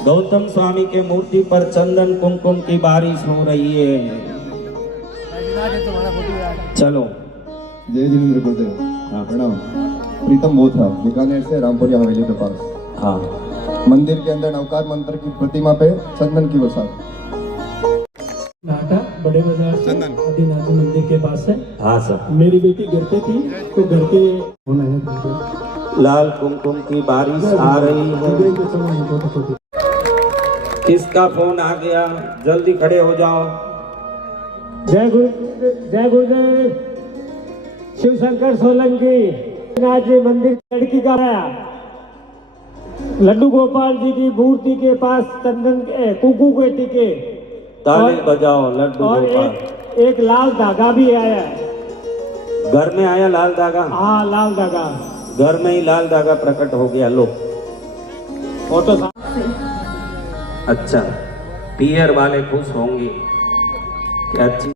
गौतम स्वामी के मूर्ति पर चंदन कुमकुम की बारिश हो रही है। चलो। जय जिनेंद्र गुरुदेव। हाँ प्रणाम। प्रीतम बोथरा बीकानेर से रामपुरिया हवेली के पास। हाँ। मंदिर के अंदर नवकार मंत्र की प्रतिमा पे चंदन की बरसात। नाटा बड़े बाजार से आदिनाथ मंदिर के पास है। हाँ सर। मेरी बेटी घर पे थी तो घर के होना है। लाल कुमकुम की बारिश आ रही है। किसका फोन आ गया? जल्दी खड़े हो जाओ। जय गुरुदेव। शिव शंकर सोलंकी नाथ जी मंदिर लड़की का आया। लड्डू गोपाल जी की मूर्ति के पास चंदन कुकू के टीके। ताली बजाओ लड्डू गोपाल। एक लाल धागा भी आया। घर में आया लाल धागा? हाँ लाल धागा। घर में ही लाल धागा प्रकट हो गया। लो फोटो। अच्छा पियर वाले खुश होंगे। क्या अच्छी,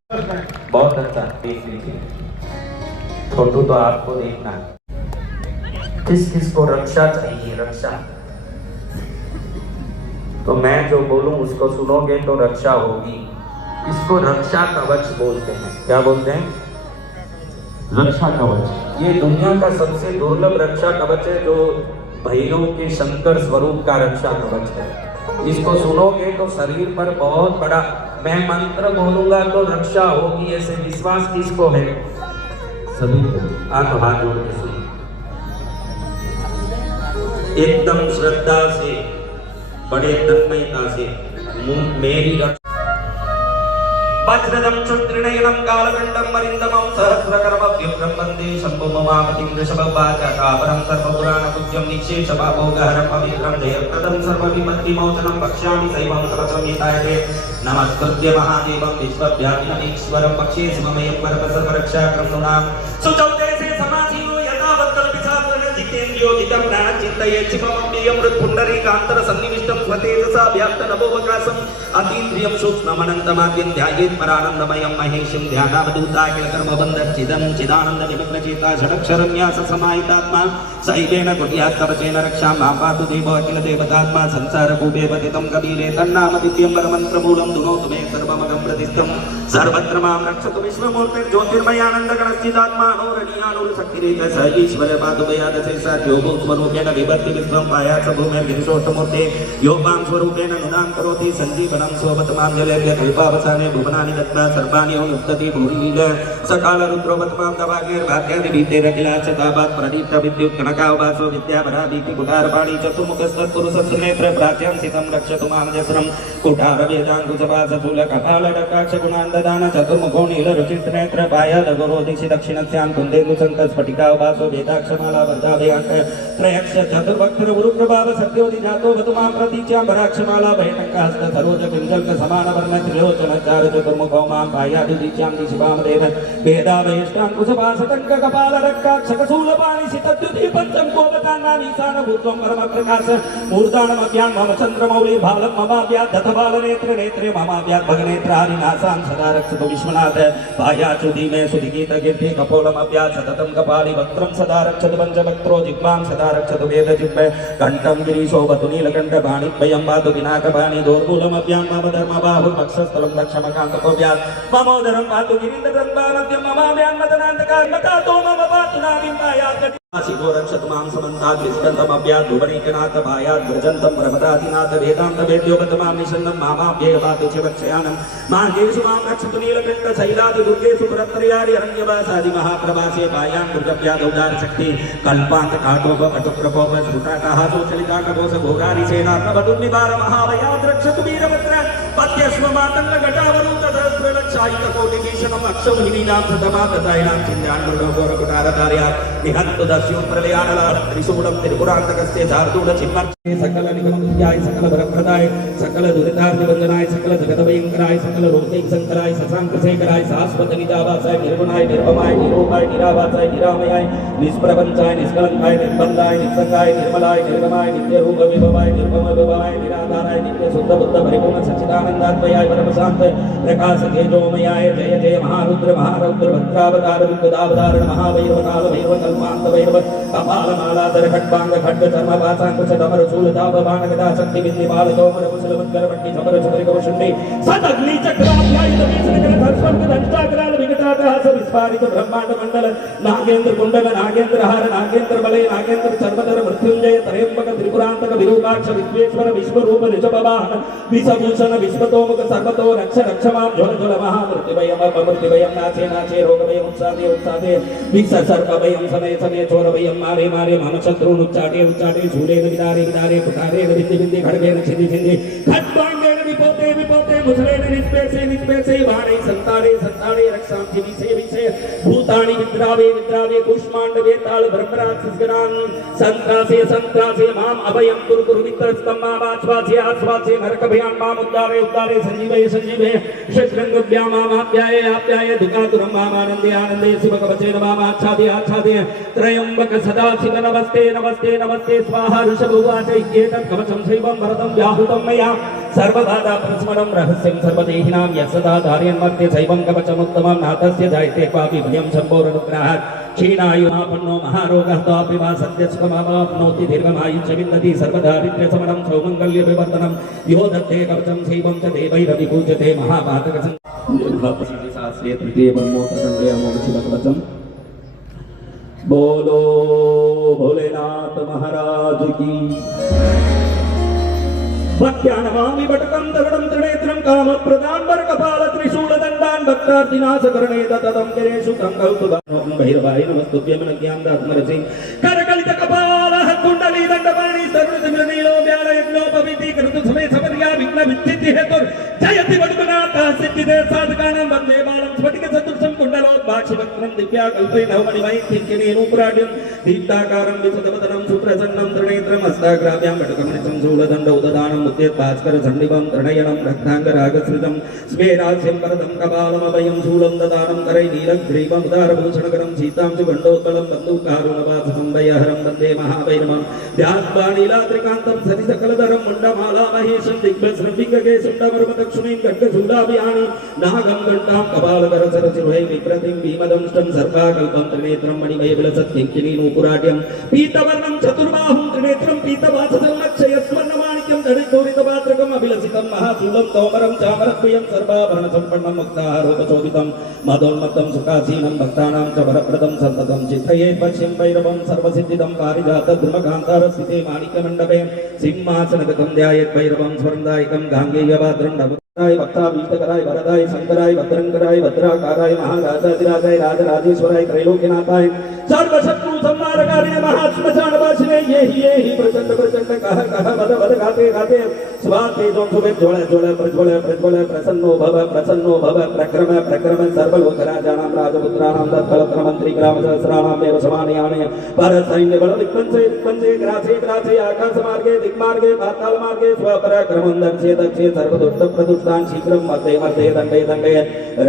बहुत अच्छा। देख लीजिए फोटो तो आपको देखना है। किस किस को रक्षा चाहिए? रक्षा तो मैं जो बोलूं उसको सुनोगे तो रक्षा होगी। इसको रक्षा कवच बोलते हैं। क्या बोलते हैं? रक्षा कवच। ये दुनिया का सबसे दुर्लभ रक्षा कवच है जो भैरव के शंकर स्वरूप का रक्षा कवच है। इसको सुनोगे तो शरीर पर बहुत बड़ा, मैं मंत्र बोलूंगा तो रक्षा होगी, ऐसे विश्वास किसको है? सभी को। आप हाथ जोड़ के सुनिए एकदम श्रद्धा से, बड़े तन्मयता से। मेरी वज्रदं चुत्रिणयनं कालदण्डं मरिन्दमं सहस्रकर्मभ्युग्रं वन्दे शम्भुममापतिं वृषभवाचकापरं सर्वपुराणपूज्यं निःशेषभाभोगहरं पवित्रं जयप्रदं सर्वविपत्तिमोचनं वक्ष्यामि शैवं कवचं हिताय। नमस्कृत्य महादेवं विश्वव्यापिनमीश्वरं पक्षे शिवमयं परमसर्वरक्षाकरं नृणां सुचौते से समासीनो जितेन्द्रियोदितं प्राणचिन्तये शिवमम्बियमृत्पुण्डरीकान्तर सन्निविष्टं स्वतेजसा व्याप्तनभोवकाशम् अतीन्द्रियं सूक्ष्ममनन्तमाद्यं ध्यायेत् परानन्दमयं महेशं ध्यानावधूताखिलकर्मबन्धच्छिदं चिदानन्दविमग्नचेता षडक्षरन्याससमाहितात्मा सैवेन कुट्यात् कवचेन रक्षां मां पातु देवो अखिलदेवतात्मा संसारकूपे पतितं कबीरे तन्नाम दिव्यं परमन्त्रमूलं दुनोतु मे सर्वमगं प्रतिष्ठं सर्वत्र मां रक्षतु विश्वमूर्तिर्ज्योतिर्मयानन्दगणश्चिदात्मा अनोरणीयानुरशक्तिरेक स ईश्वर पादुभयादशेषाद्योगो स्वरूपेण विभक्ति विश्वं पायात् भूमिर्गिरिशोत्तमूर्ते योगां स्वरूपेण नुदां करोति सञ्जीवनं स्वपतमाञ्जलेभ्य कल्पावसाने भुवनानि दत्त्वा सर्वाणि अनुत्तति भूरिलील सकाल रुद्रोपतमां दवाग्निर्भाग्यादिभीतेरखिलाचतापात् प्रदीप्त विद्युत् कनकावासो विद्याभरादीति कुटारपाणि चतुर्मुखस्तत्पुरुषस्य नेत्र प्राच्यां सितं रक्षतु मां जस्रं कुटारवेदाङ्कुशपासशूलकपालडकाक्षगुणान्ददान चतुर्मुखो नीलरुचितनेत्र पायादगुरो दिशि दक्षिणस्यां कुन्देन्दुसन्तस्फटिकावासो वेदाक्षमाला वरदाभयाङ्कय त्रयक्ष चतुर्वक्त्र गुरुप्रभाव सत्योदि जातो वतुमां प्रतीच्यां वराक्षमाला भयटङ्कहस्त सरोज पिञ्जल्क समान वर्ण त्रिलोचन चार चतुर्मुखौ मां पायादिदीच्यां दिशिवामदेव वेदावयष्टाङ्कुशपाशटङ्क कपाल रक्काक्षकशूलपाणि सितद्युति पञ्चम कोपतान्नामीशान भूत्वं परमप्रकाश मूर्धानमभ्यां मम चन्द्रमौलि भालं ममाभ्यात् दत्तबालनेत्र नेत्रे ममाभ्यात् भगनेत्र हरिनासां सदा रक्षतु विश्वनाथ पायाचुदि मे सुधिगीत कीर्ति कपोलमभ्यात् सततं कपालि वक्त्रं सदा रक्षतु पञ्चवक्त्रो जिह्वां सदा रक्षतु वेदजिह्वे कण्ठं गिरीशोभतु नीलकण्ठ बाणिद्वयं वातु पिनाकपाणि दोर्मूलमभ्यां मम धर्मबाहुः वक्षस्थलं दक्षमकान्तकोऽभ्यात् ममोदरं वातु गिरीन्द्रगन्धामद्यं ममाभ्यां मदनान्तकार्मतातो मम पातु नाभिं पायात् आशिको रक्षतु मां समन्तात् विस्कन्दमभ्यात् भुवनीकनाथ भायात् व्रजन्तं प्रमदादिनाथ वेदान्त वेद्योपतमां निषन्नं मामाभ्येवातु शिवक्षयानं मार्गेषु मां रक्षतु नीलकण्ठ शैलादि दुर्गेषु पुरत्रयारि अरण्यवासादि महाप्रवासे पायां दुर्गभ्यादौदार शक्ति कल्पान्त काटोप कटुप्रकोप स्फुटाटः सोचलिताकपोष घोरारि सेनात्मवदुर्निवार महाभयात् रक्षतु वीरभद्र पद्यश्व मातङ्ग घटावरूत सहस्रलक्षायित कोटिभीषणम् अक्षौहिणीनां सतमाततायिनां चिन्त्यान्मृडोघोरकुटारधार्यात् निहन्तु दस्युं प्रलयानलाल त्रिशूलं त्रिपुरान्तकस्य शार्दूल चिन्मर्चे सकल निगमनित्याय सकल वरप्रदाय सकल दुरितार्तिवन्दनाय सकल जगदभयङ्कराय सकल लोकैकशङ्कराय शशाङ्कशेखराय शाश्वत निजावासाय निर्गुणाय निर्ममाय निरूपाय निरावासाय निरामयाय निष्प्रपञ्चाय निष्कलङ्काय निर्बन्धाय निस्सङ्गाय निर्मलाय निर्गमाय नित्यरूप विभवाय निर्मम विभवाय निराधाराय नित्य शुद्ध बुद्ध परिपूर्ण सच्चिदानन्दात्मयाय परमशान्त प्रकाश तेजोमयाय जय जय महारुद्र महारौद्र भद्रावतार विद्युदावतारण महाभैरवकाल भैरवकल्पान्त भैरव कपालमालाधर खड्वांग खड्ग चर्म पासांकुश डमर शूलताप बाणगदा शक्ति बिंदी बाल तोमर कुशल मुद्गर वट्टी समर चक्र कवशुंडी सदग्नि चक्राध्यायित भीषणकर धर्स्वर्ग दंष्टाग्राल विकटाटहास विस्फारित ब्रह्मांड मंडल नागेंद्र कुंडल नागेंद्र हार नागेंद्र बलय नागेंद्र चर्मधर मृत्युंजय त्रयंबक त्रिपुरांतक विरूपाक्ष विश्वेश्वर विश्वरूप ऋषभवाहन विषभूषण विश्वतोमुख सर्वतो रक्ष रक्षमां ज्वल ज्वल महामृत्युभयम् अपमृत्युभयम् नाचे नाचे रोगभयम् उत्सादे उत्सादे विष सर्पभयम् समय समय चोरभयम् मारे मारे मम शत्रून् उच्चाटे उच्चाटे शूलेन विदारे विदारे पुकारेण विद्धि विद्धि खड्गेन छिन्दि छिन्दि खड्वाङ्गेन विपोते विपोते मुसलेन निष्पेषे निष्पेषे बाणे संतारे संतारे रक्षांसि विषे विषे भूतानि विद्रावे विद्रावे कूष्माण्डवे ताल ब्रह्मराक्षसगणान् संत्रासे संत्रासे माम् अभयम् कुरु कुरु मित्रस्तं माम् आश्वासे आश्वासे नरकभयान् माम् उद्धारे उद्धारे सञ्जीवय सञ्जीवय षट्रङ्गभ्यां माम् आप्याये आप्याये दुःखातुरं माम् आनन्दे आनन्दे शिवकवचेन माम् आच्छादे आच्छादे त्र्यम्बक सदाशिव नमस्ते नमस्ते नमस्ते स्वाहा ऋषभुवाच इत्येतत् कवचं शैवं वरदं व्याहृतं मया सर्वबाधा प्रस्मरं रहस्यं सर्वदेहिनां यस्सदा धारयन्मर्त्य शैवं कवचमुत्तमं नाथस्य जायते क्वापि भयं शम्भोरनुग्रहात् क्षीणायुमापन्नो महारोगः तापि वा सत्यसुखमाप्नोति दीर्घमायुष्य विन्दति सर्वदारिद्र्यशमनं सौमङ्गल्यविवर्धनं यो दत्ते कवचं शैवं च देवैरभिपूज्यते महापातकसं शास्त्रे तृतीये ब्रह्मोत्तरखण्डे अमोघशिवकवचम् बोलो भोलेनाथ महाराज की भक्त्यानमामि बटकं दगडं त्रिनेत्रं कामप्रदान् वरकपाल त्रिशूलदण्डान् भक्तार्तिनाशकरणे दत्तं किरेषु कङ्कौतुकान् भैरवाय नमस्तुभ्यं नज्ञां दात्मरसि करकलितकपालः कुण्डलीदण्डपाणि सर्वसिमरनीलो व्यालयज्ञोपवीति कृतु समे सपर्या विघ्न विच्छित्ति हेतुर् जयति वडुकनाथः सिद्धिदे साधकानां वन्दे बालं स्फटिकसदृशं कुण्डलोद्भाक्षिवक्त्रं दिव्याकल्पैर्नवमणिमयं किङ्किणीनूपुराढ्यं दीप्ताकारं विशदवदनं सुप्रसन्नं त्रिनेत्रं हस्ताग्राभ्यां वटकमणिचं शूलदण्ड उददानं भास्कर झण्डिवं त्रणयनं रत्नाङ्गरागसृजं स्मेरास्यं वरदं कपालमभयं शूलं ददानं करै नीलग्रीवमुदारभूषणकरं सीतां च गण्डोत्कलं बन्धुकारुणवाससंभयहरं वन्दे महाभैरवं ध्यात्वानीलात्रिकान्तं सतिसकलधरं मुण्डमाला महेशं दिग्भस्रविङ्गकेशं डमरुमदक्षिणीं खड्गशूलाभियानि नागं घण्टां कपालकरसरसिरुहै विप्रतिं भीमदंष्टं सर्वाकल्पं त्रिनेत्रं मणिमयविलसत्किङ्किणीनूपुराढ्यं पीतवर्णं चतुर्बाहुं त्रिनेत्रं पीतवाससंलक्षयस्वर्णमाणिक्यं दरिद्रोरितपात्रकम् अभिलषितं महाशूलं तोमरं चामरद्वयं सर्वाभरणसम्पन्नं मुक्ताहारोपशोभितं मदोन्मत्तं सुखासीनं भक्तानां च वरप्रदं सन्ततं चित्रयेत् पश्यं भैरवं सर्वसिद्धिदं पारिजातद्रुमकान्तारस्थिते माणिक्यमण्डपे सिंहासनगतं ध्यायेत् भैरवं स्वर्णदायकं गाङ्गेयपात्रं नवराय भक्ताभीष्टकराय वरदाय शङ्कराय भद्रङ्कराय भद्राकाराय महाराजाधिराजाय राजराजेश्वराय त्रैलोक्यनाथाय सर्वशत्रु संहारकारिणे महाश्मशानवासिने ये हि प्रचण्ड प्रचण्ड कह कह वद वद गाते गाते स्वातेजो शुभेज्वल ज्वल प्रज्वल प्रज्वल प्रसन्नो भव प्रक्रम प्रक्रम सर्वलोकराजानां राजपुत्राणां दत्तवक्त्र मंत्री ग्राम सहस्राणां एव समानयाने पर सैन्य बल विपंसे ग्रासे ग्रासे आकाश मार्गे दिक्मार्गे पाताल मार्गे स्वपराक्रमं दर्शे दक्षे सर्वदुष्ट प्रदुष्टान् शीघ्रं मर्दे मर्दे दण्डे दण्डे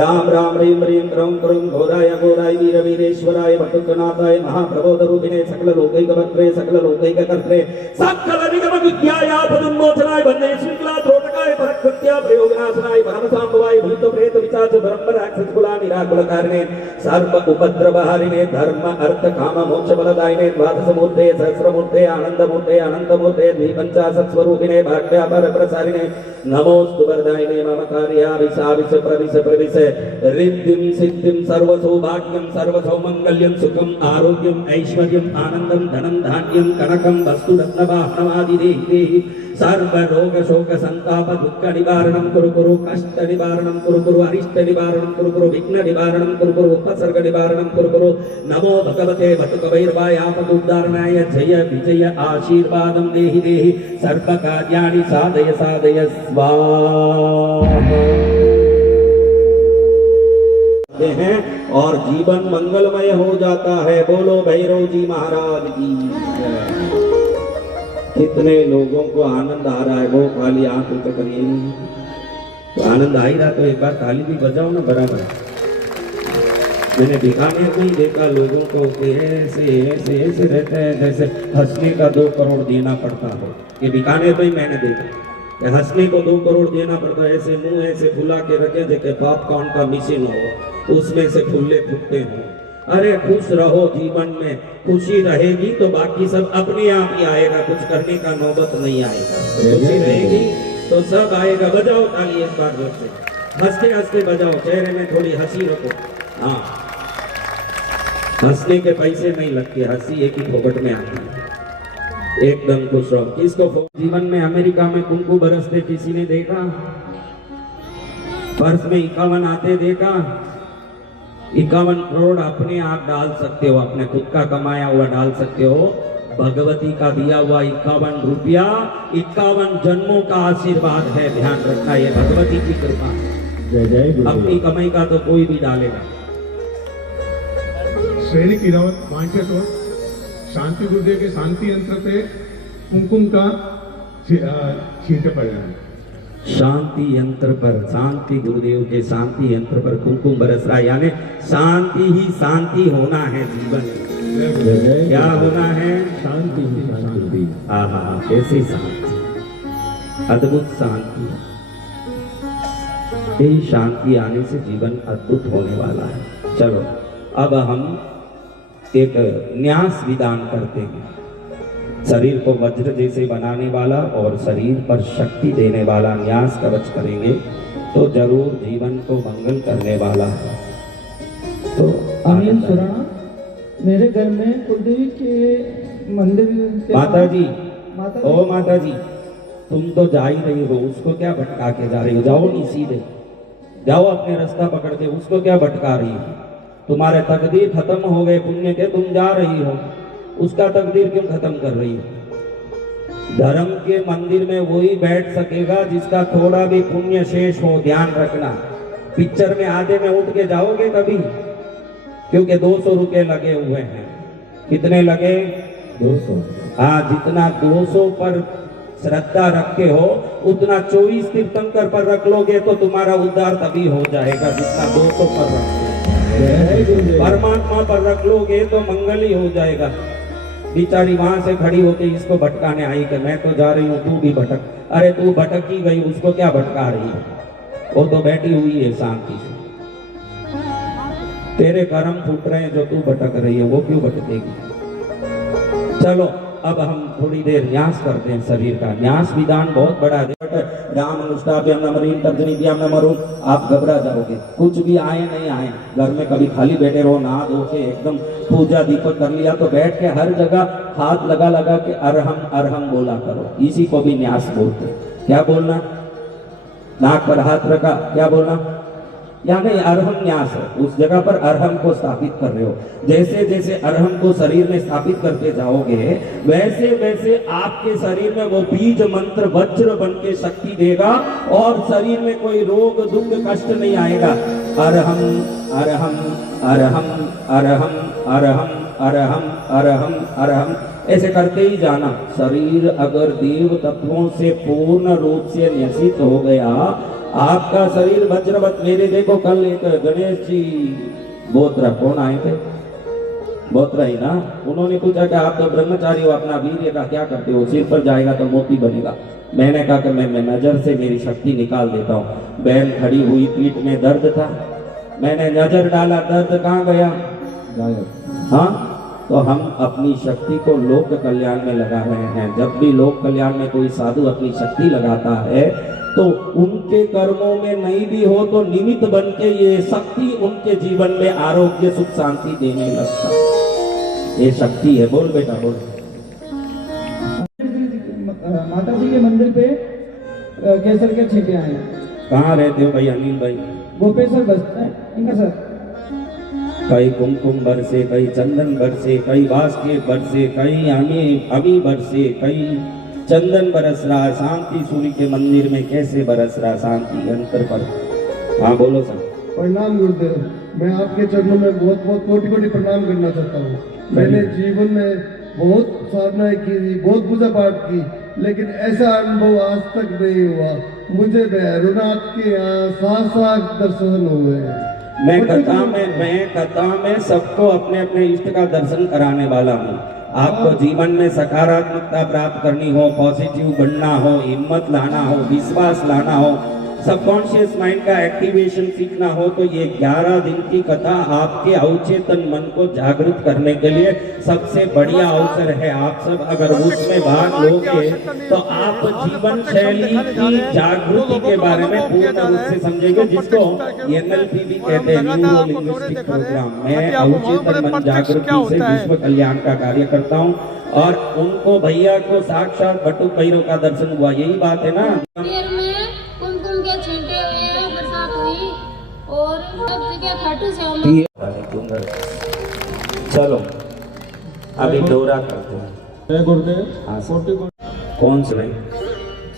राम राम ह्रीं ह्रीं क्रौं क्रौं घोराय घोराय वीर वीरेश्वराय वटुकनाथाय महाप्रबोधरूपिणे सकल लोकैकवक्त्रे सकल लोकैककर्त्रे सकल निगम विद्यायापदुन्मोचनाय वन्दे श्रीकला त्रोटकाय परकृत्या प्रयोगनाशनाय परमसाम्भवाय भूत प्रेत पिशाच ब्रह्म राक्षस कुला निराकुलकारिणे सर्व उपद्रवहारिणे धर्म अर्थ काम मोक्ष फलदायिने द्वादशमूर्ते सहस्रमूर्ते आनंदमूर्ते अनंतमूर्ते द्विपंचाशत् स्वरूपिणे भाग्यापर प्रसारिणे नमोस्तु वरदायिने मम कार्याविशाविश प्रविश प्रविश रिद्धिं सिद्धिं सर्व सौभाग्यं सर्व सौमंगल्यं सुखं आरोग्यं ऐश्वर्यं आनंदं धनं धान्यं कनकं वस्तु रत्नवाहनमादि देहि सर्व रोग शोक संताप दुख निवारणं कुरु कुरु कष्ट निवारणं कुरु कुरु अरिष्ट निवारणं कुरु कुरु विघ्न निवारणं कुरु कुरु उपसर्ग निवारणं कुरु कुरु नमो भगवते वटुकवैर्वाय आपदुद्धारणाय जय विजय आशीर्वादं देहि देहि सर्व कार्याणि साधय साधय स्वाहा हैं और जीवन मंगलमय हो जाता है। बोलो भैरव जी महाराज की। कितने लोगों को आनंद आ रहा है, वो खाली आंख ऊपर करिए। तो आनंद आ ही रहा तो एक बार ताली भी बजाओ ना बराबर। मैंने बीकानेर में ही देखा लोगों को ऐसे ऐसे ऐसे रहते हैं जैसे हंसने का 2 करोड़ देना पड़ता हो। ये बीकानेर में ही मैंने देखा, हंसने को 2 करोड़ देना पड़ता है। ऐसे मुंह ऐसे फुला के रखे जैसे पॉपकॉर्न का मिशन हो, उसमें से फुल्ले फूटते हो। अरे खुश रहो, जीवन में खुशी रहेगी तो बाकी सब अपने आप ही आएगा, कुछ करने का नौबत नहीं आएगा। खुशी रहेगी तो सब आएगा। बजाओ ताली एक बार जोर से, हंसते हंसते बजाओ, चेहरे में थोड़ी हंसी रखो। हाँ, हंसने के पैसे नहीं लगते, हंसी एक ही फोकट में आती है। एकदम खुश रहो। किसको जीवन में अमेरिका में कुंकू बरसते किसी ने देखा? पर्स में 51 आते देखा? 51 करोड़ अपने आप डाल सकते हो, अपने खुद का कमाया हुआ डाल सकते हो। भगवती का दिया हुआ 51 रुपया 51 जन्मों का आशीर्वाद है। ध्यान रखना, ये भगवती की कृपा। जय जय। अपनी कमाई का तो कोई भी डालेगा। सैनिक इरावत मानसियत और शांति गुरुदेव के शांति यंत्र पे कुमकुम का छींटे पड़े हैं। शांति यंत्र पर, शांति गुरुदेव के शांति यंत्र पर कुमकुम बरस रहा है। यानी शांति ही शांति होना है जीवन में। क्या होना है? शांति ही शांति। आहा, कैसी शांति, अद्भुत शांति। ये शांति आने से जीवन अद्भुत होने वाला है। चलो अब हम एक न्यास विधान करते हैं। शरीर को वज्र जैसे बनाने वाला और शरीर पर शक्ति देने वाला न्यास कवच करेंगे तो जरूर जीवन को मंगल करने वाला है। तो अनिल सुराणा, मेरे घर में कुलदेवी के मंदिर के माता जी, ओ माता जी, तुम तो जा ही रही हो, उसको क्या भटका के जा रही हो? जाओ नहीं, सीधे जाओ, अपने रास्ता पकड़ के। उसको क्या भटका रही हो? तुम्हारे तकदीर खत्म हो गए पुण्य के, तुम जा रही हो, उसका तकदीर क्यों खत्म कर रही हो? धर्म के मंदिर में वही बैठ सकेगा जिसका थोड़ा भी पुण्य शेष हो। ध्यान रखना, पिक्चर में आधे में उठ के जाओगे कभी? क्योंकि 200 रुपये लगे हुए हैं। कितने लगे? 200। हाँ, जितना 200 पर श्रद्धा रखे हो उतना 24 तीर्थंकर पर रख लोगे तो तुम्हारा उद्धार तभी हो जाएगा जितना 200 पर रखोगे। परमात्मा पर रख लोगे तो मंगल ही हो जाएगा। बेचारी वहां से खड़ी होके इसको भटकाने आई कि मैं तो जा रही हूँ, तू भी भटक। अरे तू भटक ही गई, उसको क्या भटका रही है? वो तो बैठी हुई है शांति से। तेरे कर्म फूट रहे हैं जो तू भटक रही है, वो क्यों भटकेगी? चलो अब हम थोड़ी देर न्यास करते हैं शरीर का। न्यास विधान बहुत बड़ा है। राम अनुष्ठाभ्याम नमरीम तर्जनीभ्याम नमरुम। आप घबरा जाओगे, कुछ भी आए नहीं आए, घर में कभी खाली बैठे रहो, नहा धो के एकदम पूजा दीपक कर लिया तो बैठ के हर जगह हाथ लगा लगा के अरहम अरहम बोला करो। इसी को भी न्यास बोलते। क्या बोलना? नाक पर हाथ रखा, क्या बोलना? यहाँ कहीं अरहम न्यास है, उस जगह पर अरहम को स्थापित कर रहे हो। जैसे जैसे अरहम को शरीर में स्थापित करते जाओगे वैसे वैसे आपके शरीर में वो बीज मंत्र वज्र बन के शक्ति देगा और शरीर में कोई रोग दुख कष्ट नहीं आएगा। अरहम अरहम अरहम अरहम अरहम अरहम अरहम अरहम ऐसे करते ही जाना। शरीर अगर देव तत्वों से पूर्ण रूप से न्यसित हो गया, आपका शरीर वज्रवत। मेरे देखो कल एक गणेश जी बोत्रा, कौन आए थे? बोत्रा ही ना। उन्होंने पूछा कि आप तो ब्रह्मचारी हो, अपना वीर्य का क्या करते हो? सिर पर जाएगा तो मोती बनेगा। मैंने कहा कि मैं नजर से मेरी शक्ति निकाल देता हूँ। बहन खड़ी हुई, पीठ में दर्द था, मैंने नजर डाला, दर्द कहाँ गया? हाँ, तो हम अपनी शक्ति को लोक कल्याण में लगा रहे हैं। जब भी लोक कल्याण में कोई साधु अपनी शक्ति लगाता है तो उनके कर्मों में नहीं भी हो तो निमित्त बन के ये शक्ति उनके जीवन में आरोग्य सुख शांति देने लगता है। ये शक्ति है। बोल बेटा बोल। माता जी के मंदिर पे केसर के छींटे आए। कहाँ रहते हो भाई? अनिल भाई गोपेश्वर बसता है इनका सर। कई कुमकुम बरसे, कई चंदन बरसे, कई बांस के बरसे, कई अमी बरसे, कई चंदन बरस रहा। शांति सूर्य के मंदिर में कैसे बरस रहा शांति अंतर पर। हाँ बोलो सर। प्रणाम गुरुदेव, मैं आपके चरणों में बहुत बहुत कोटि कोटि प्रणाम करना चाहता हूँ। मैंने जीवन में बहुत साधनाएं की, बहुत पूजा पाठ की, लेकिन ऐसा अनुभव आज तक नहीं हुआ। मुझे भैरवनाथ के यहाँ साक्षात दर्शन हुए। मैं कथा में सबको अपने अपने इष्ट का दर्शन कराने वाला हूँ। आपको जीवन में सकारात्मकता प्राप्त करनी हो, पॉजिटिव बनना हो, हिम्मत लाना हो, विश्वास लाना हो, सबकॉन्शियस माइंड का एक्टिवेशन सीखना हो तो ये 11 दिन की कथा आपके अवचेतन मन को जागृत करने के लिए सबसे बढ़िया अवसर है। आप सब अगर उसमें भाग लोगे तो आप जीवन शैली की जागृति के बारे में पूर्ण रूप से समझेंगे, जिसको NLP भी कहते हैं, न्यूरो लिंग्विस्टिक प्रोग्राम। मैं अवचेतन मन जागृति से विश्व कल्याण का कार्य करता हूँ और उनको भैया को साक्षात बटुक भैरव का दर्शन हुआ। यही बात है ना। कुमकुम के छींटे हुए, बरसात हुई और सब जगह खाटू से चलो अभी डोरा करते हैं। जय गुरुदेव। हाँ कोटि कौन से भाई?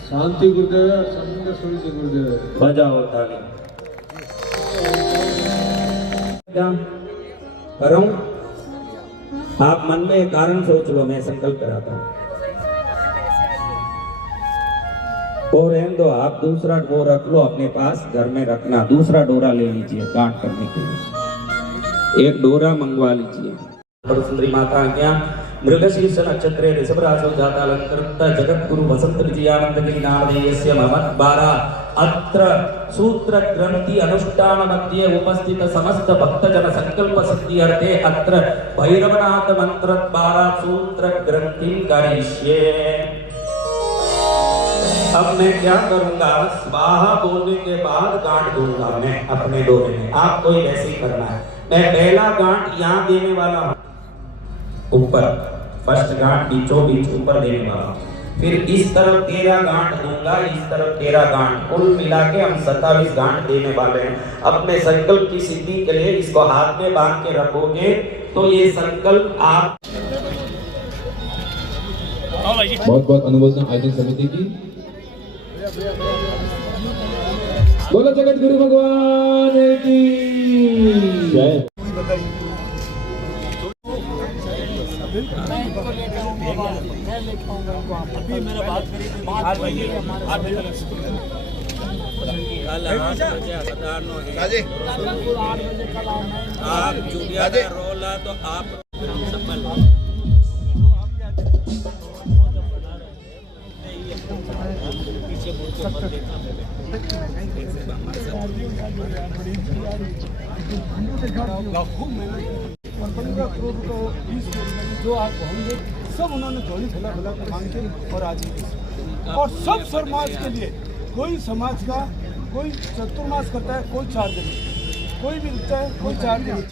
शांति गुरुदेव, समुद्र जी गुरुदेव। बजाओ ताली। क्या करूं? आप मन में एक कारण सोच लो, मैं संकल्प कराता हूं। और रहने दो, आप दूसरा डोर रख लो अपने पास, घर में रखना। दूसरा डोरा ले लीजिए गांठ करने के लिए, एक डोरा मंगवा लीजिए। और सुंदरी माता क्या मृगशीर्ष नक्षत्रे ऋषभराजो जातालंकृत जगत गुरु वसंत विजयानंद गिरि नामधेयस्य महमत 12 अत्र सूत्र ग्रंथि अनुष्ठान मध्ये उपस्थित समस्त भक्तजन संकल्प सिद्धि अर्थे अत्र भैरवनाथ मंत्र 12 सूत्र ग्रंथि करिष्ये। अब मैं क्या करूंगा, स्वाहा बोलने के बाद गांठ दूंगा मैं अपने डोरे में। आपको ही ऐसे ही करना है। मैं पहला गांठ यहाँ देने वाला हूँ ऊपर, फर्स्ट गांठ बीचों बीच ऊपर देने वाला हूँ। फिर इस तरफ 13 गांठ दूंगा, इस तरफ 13 गांठ, कुल मिला के हम 27 गांठ देने वाले हैं। अपने संकल्प की सिद्धि के लिए इसको हाथ में बांध के रखोगे तो ये संकल्प आप। बहुत बहुत अनुमोदन आयोजन समिति की। बोलो जगत गुरु भगवान की जय। अभी मेरा बात करी तो 8 बजे आप जुड़िया रोला तो आप पीछे मुड़ के मत देखना। लाखों में 15 करोड़ को 20 करोड़ जो आप होंगे सब उन्होंने थोड़ी थोड़ा भला मांग के और आज और सब समाज के लिए, कोई समाज का कोई चतुर्मास करता है, कोई चार्ज नहीं, कोई भी लिखता है, कोई चार्ज नहीं।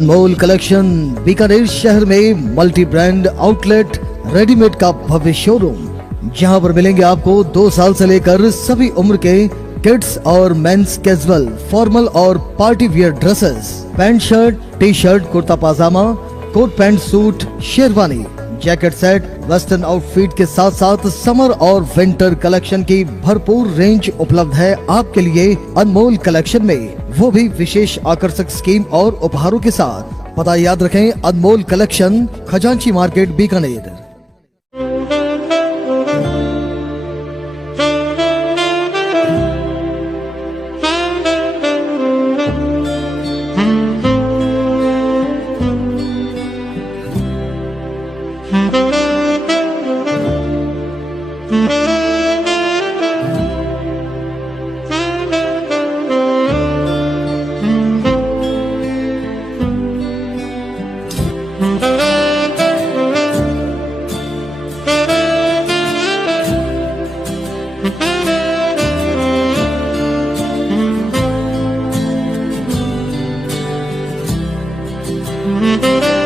अनमोल कलेक्शन बीकानेर शहर में मल्टी ब्रांड आउटलेट रेडीमेड का भव्य शोरूम, जहां पर मिलेंगे आपको 2 साल से लेकर सभी उम्र के किड्स और मेंस कैजुअल, फॉर्मल और party wear dresses, pant shirt, T shirt, kurta pajama, coat pant suit, sherwani, jacket set, western outfit के साथ साथ समर और विंटर कलेक्शन की भरपूर रेंज उपलब्ध है आपके लिए अनमोल कलेक्शन में, वो भी विशेष आकर्षक स्कीम और उपहारों के साथ। पता याद रखें, Anmol collection, Khajanchi market, Bikaner. Thank you.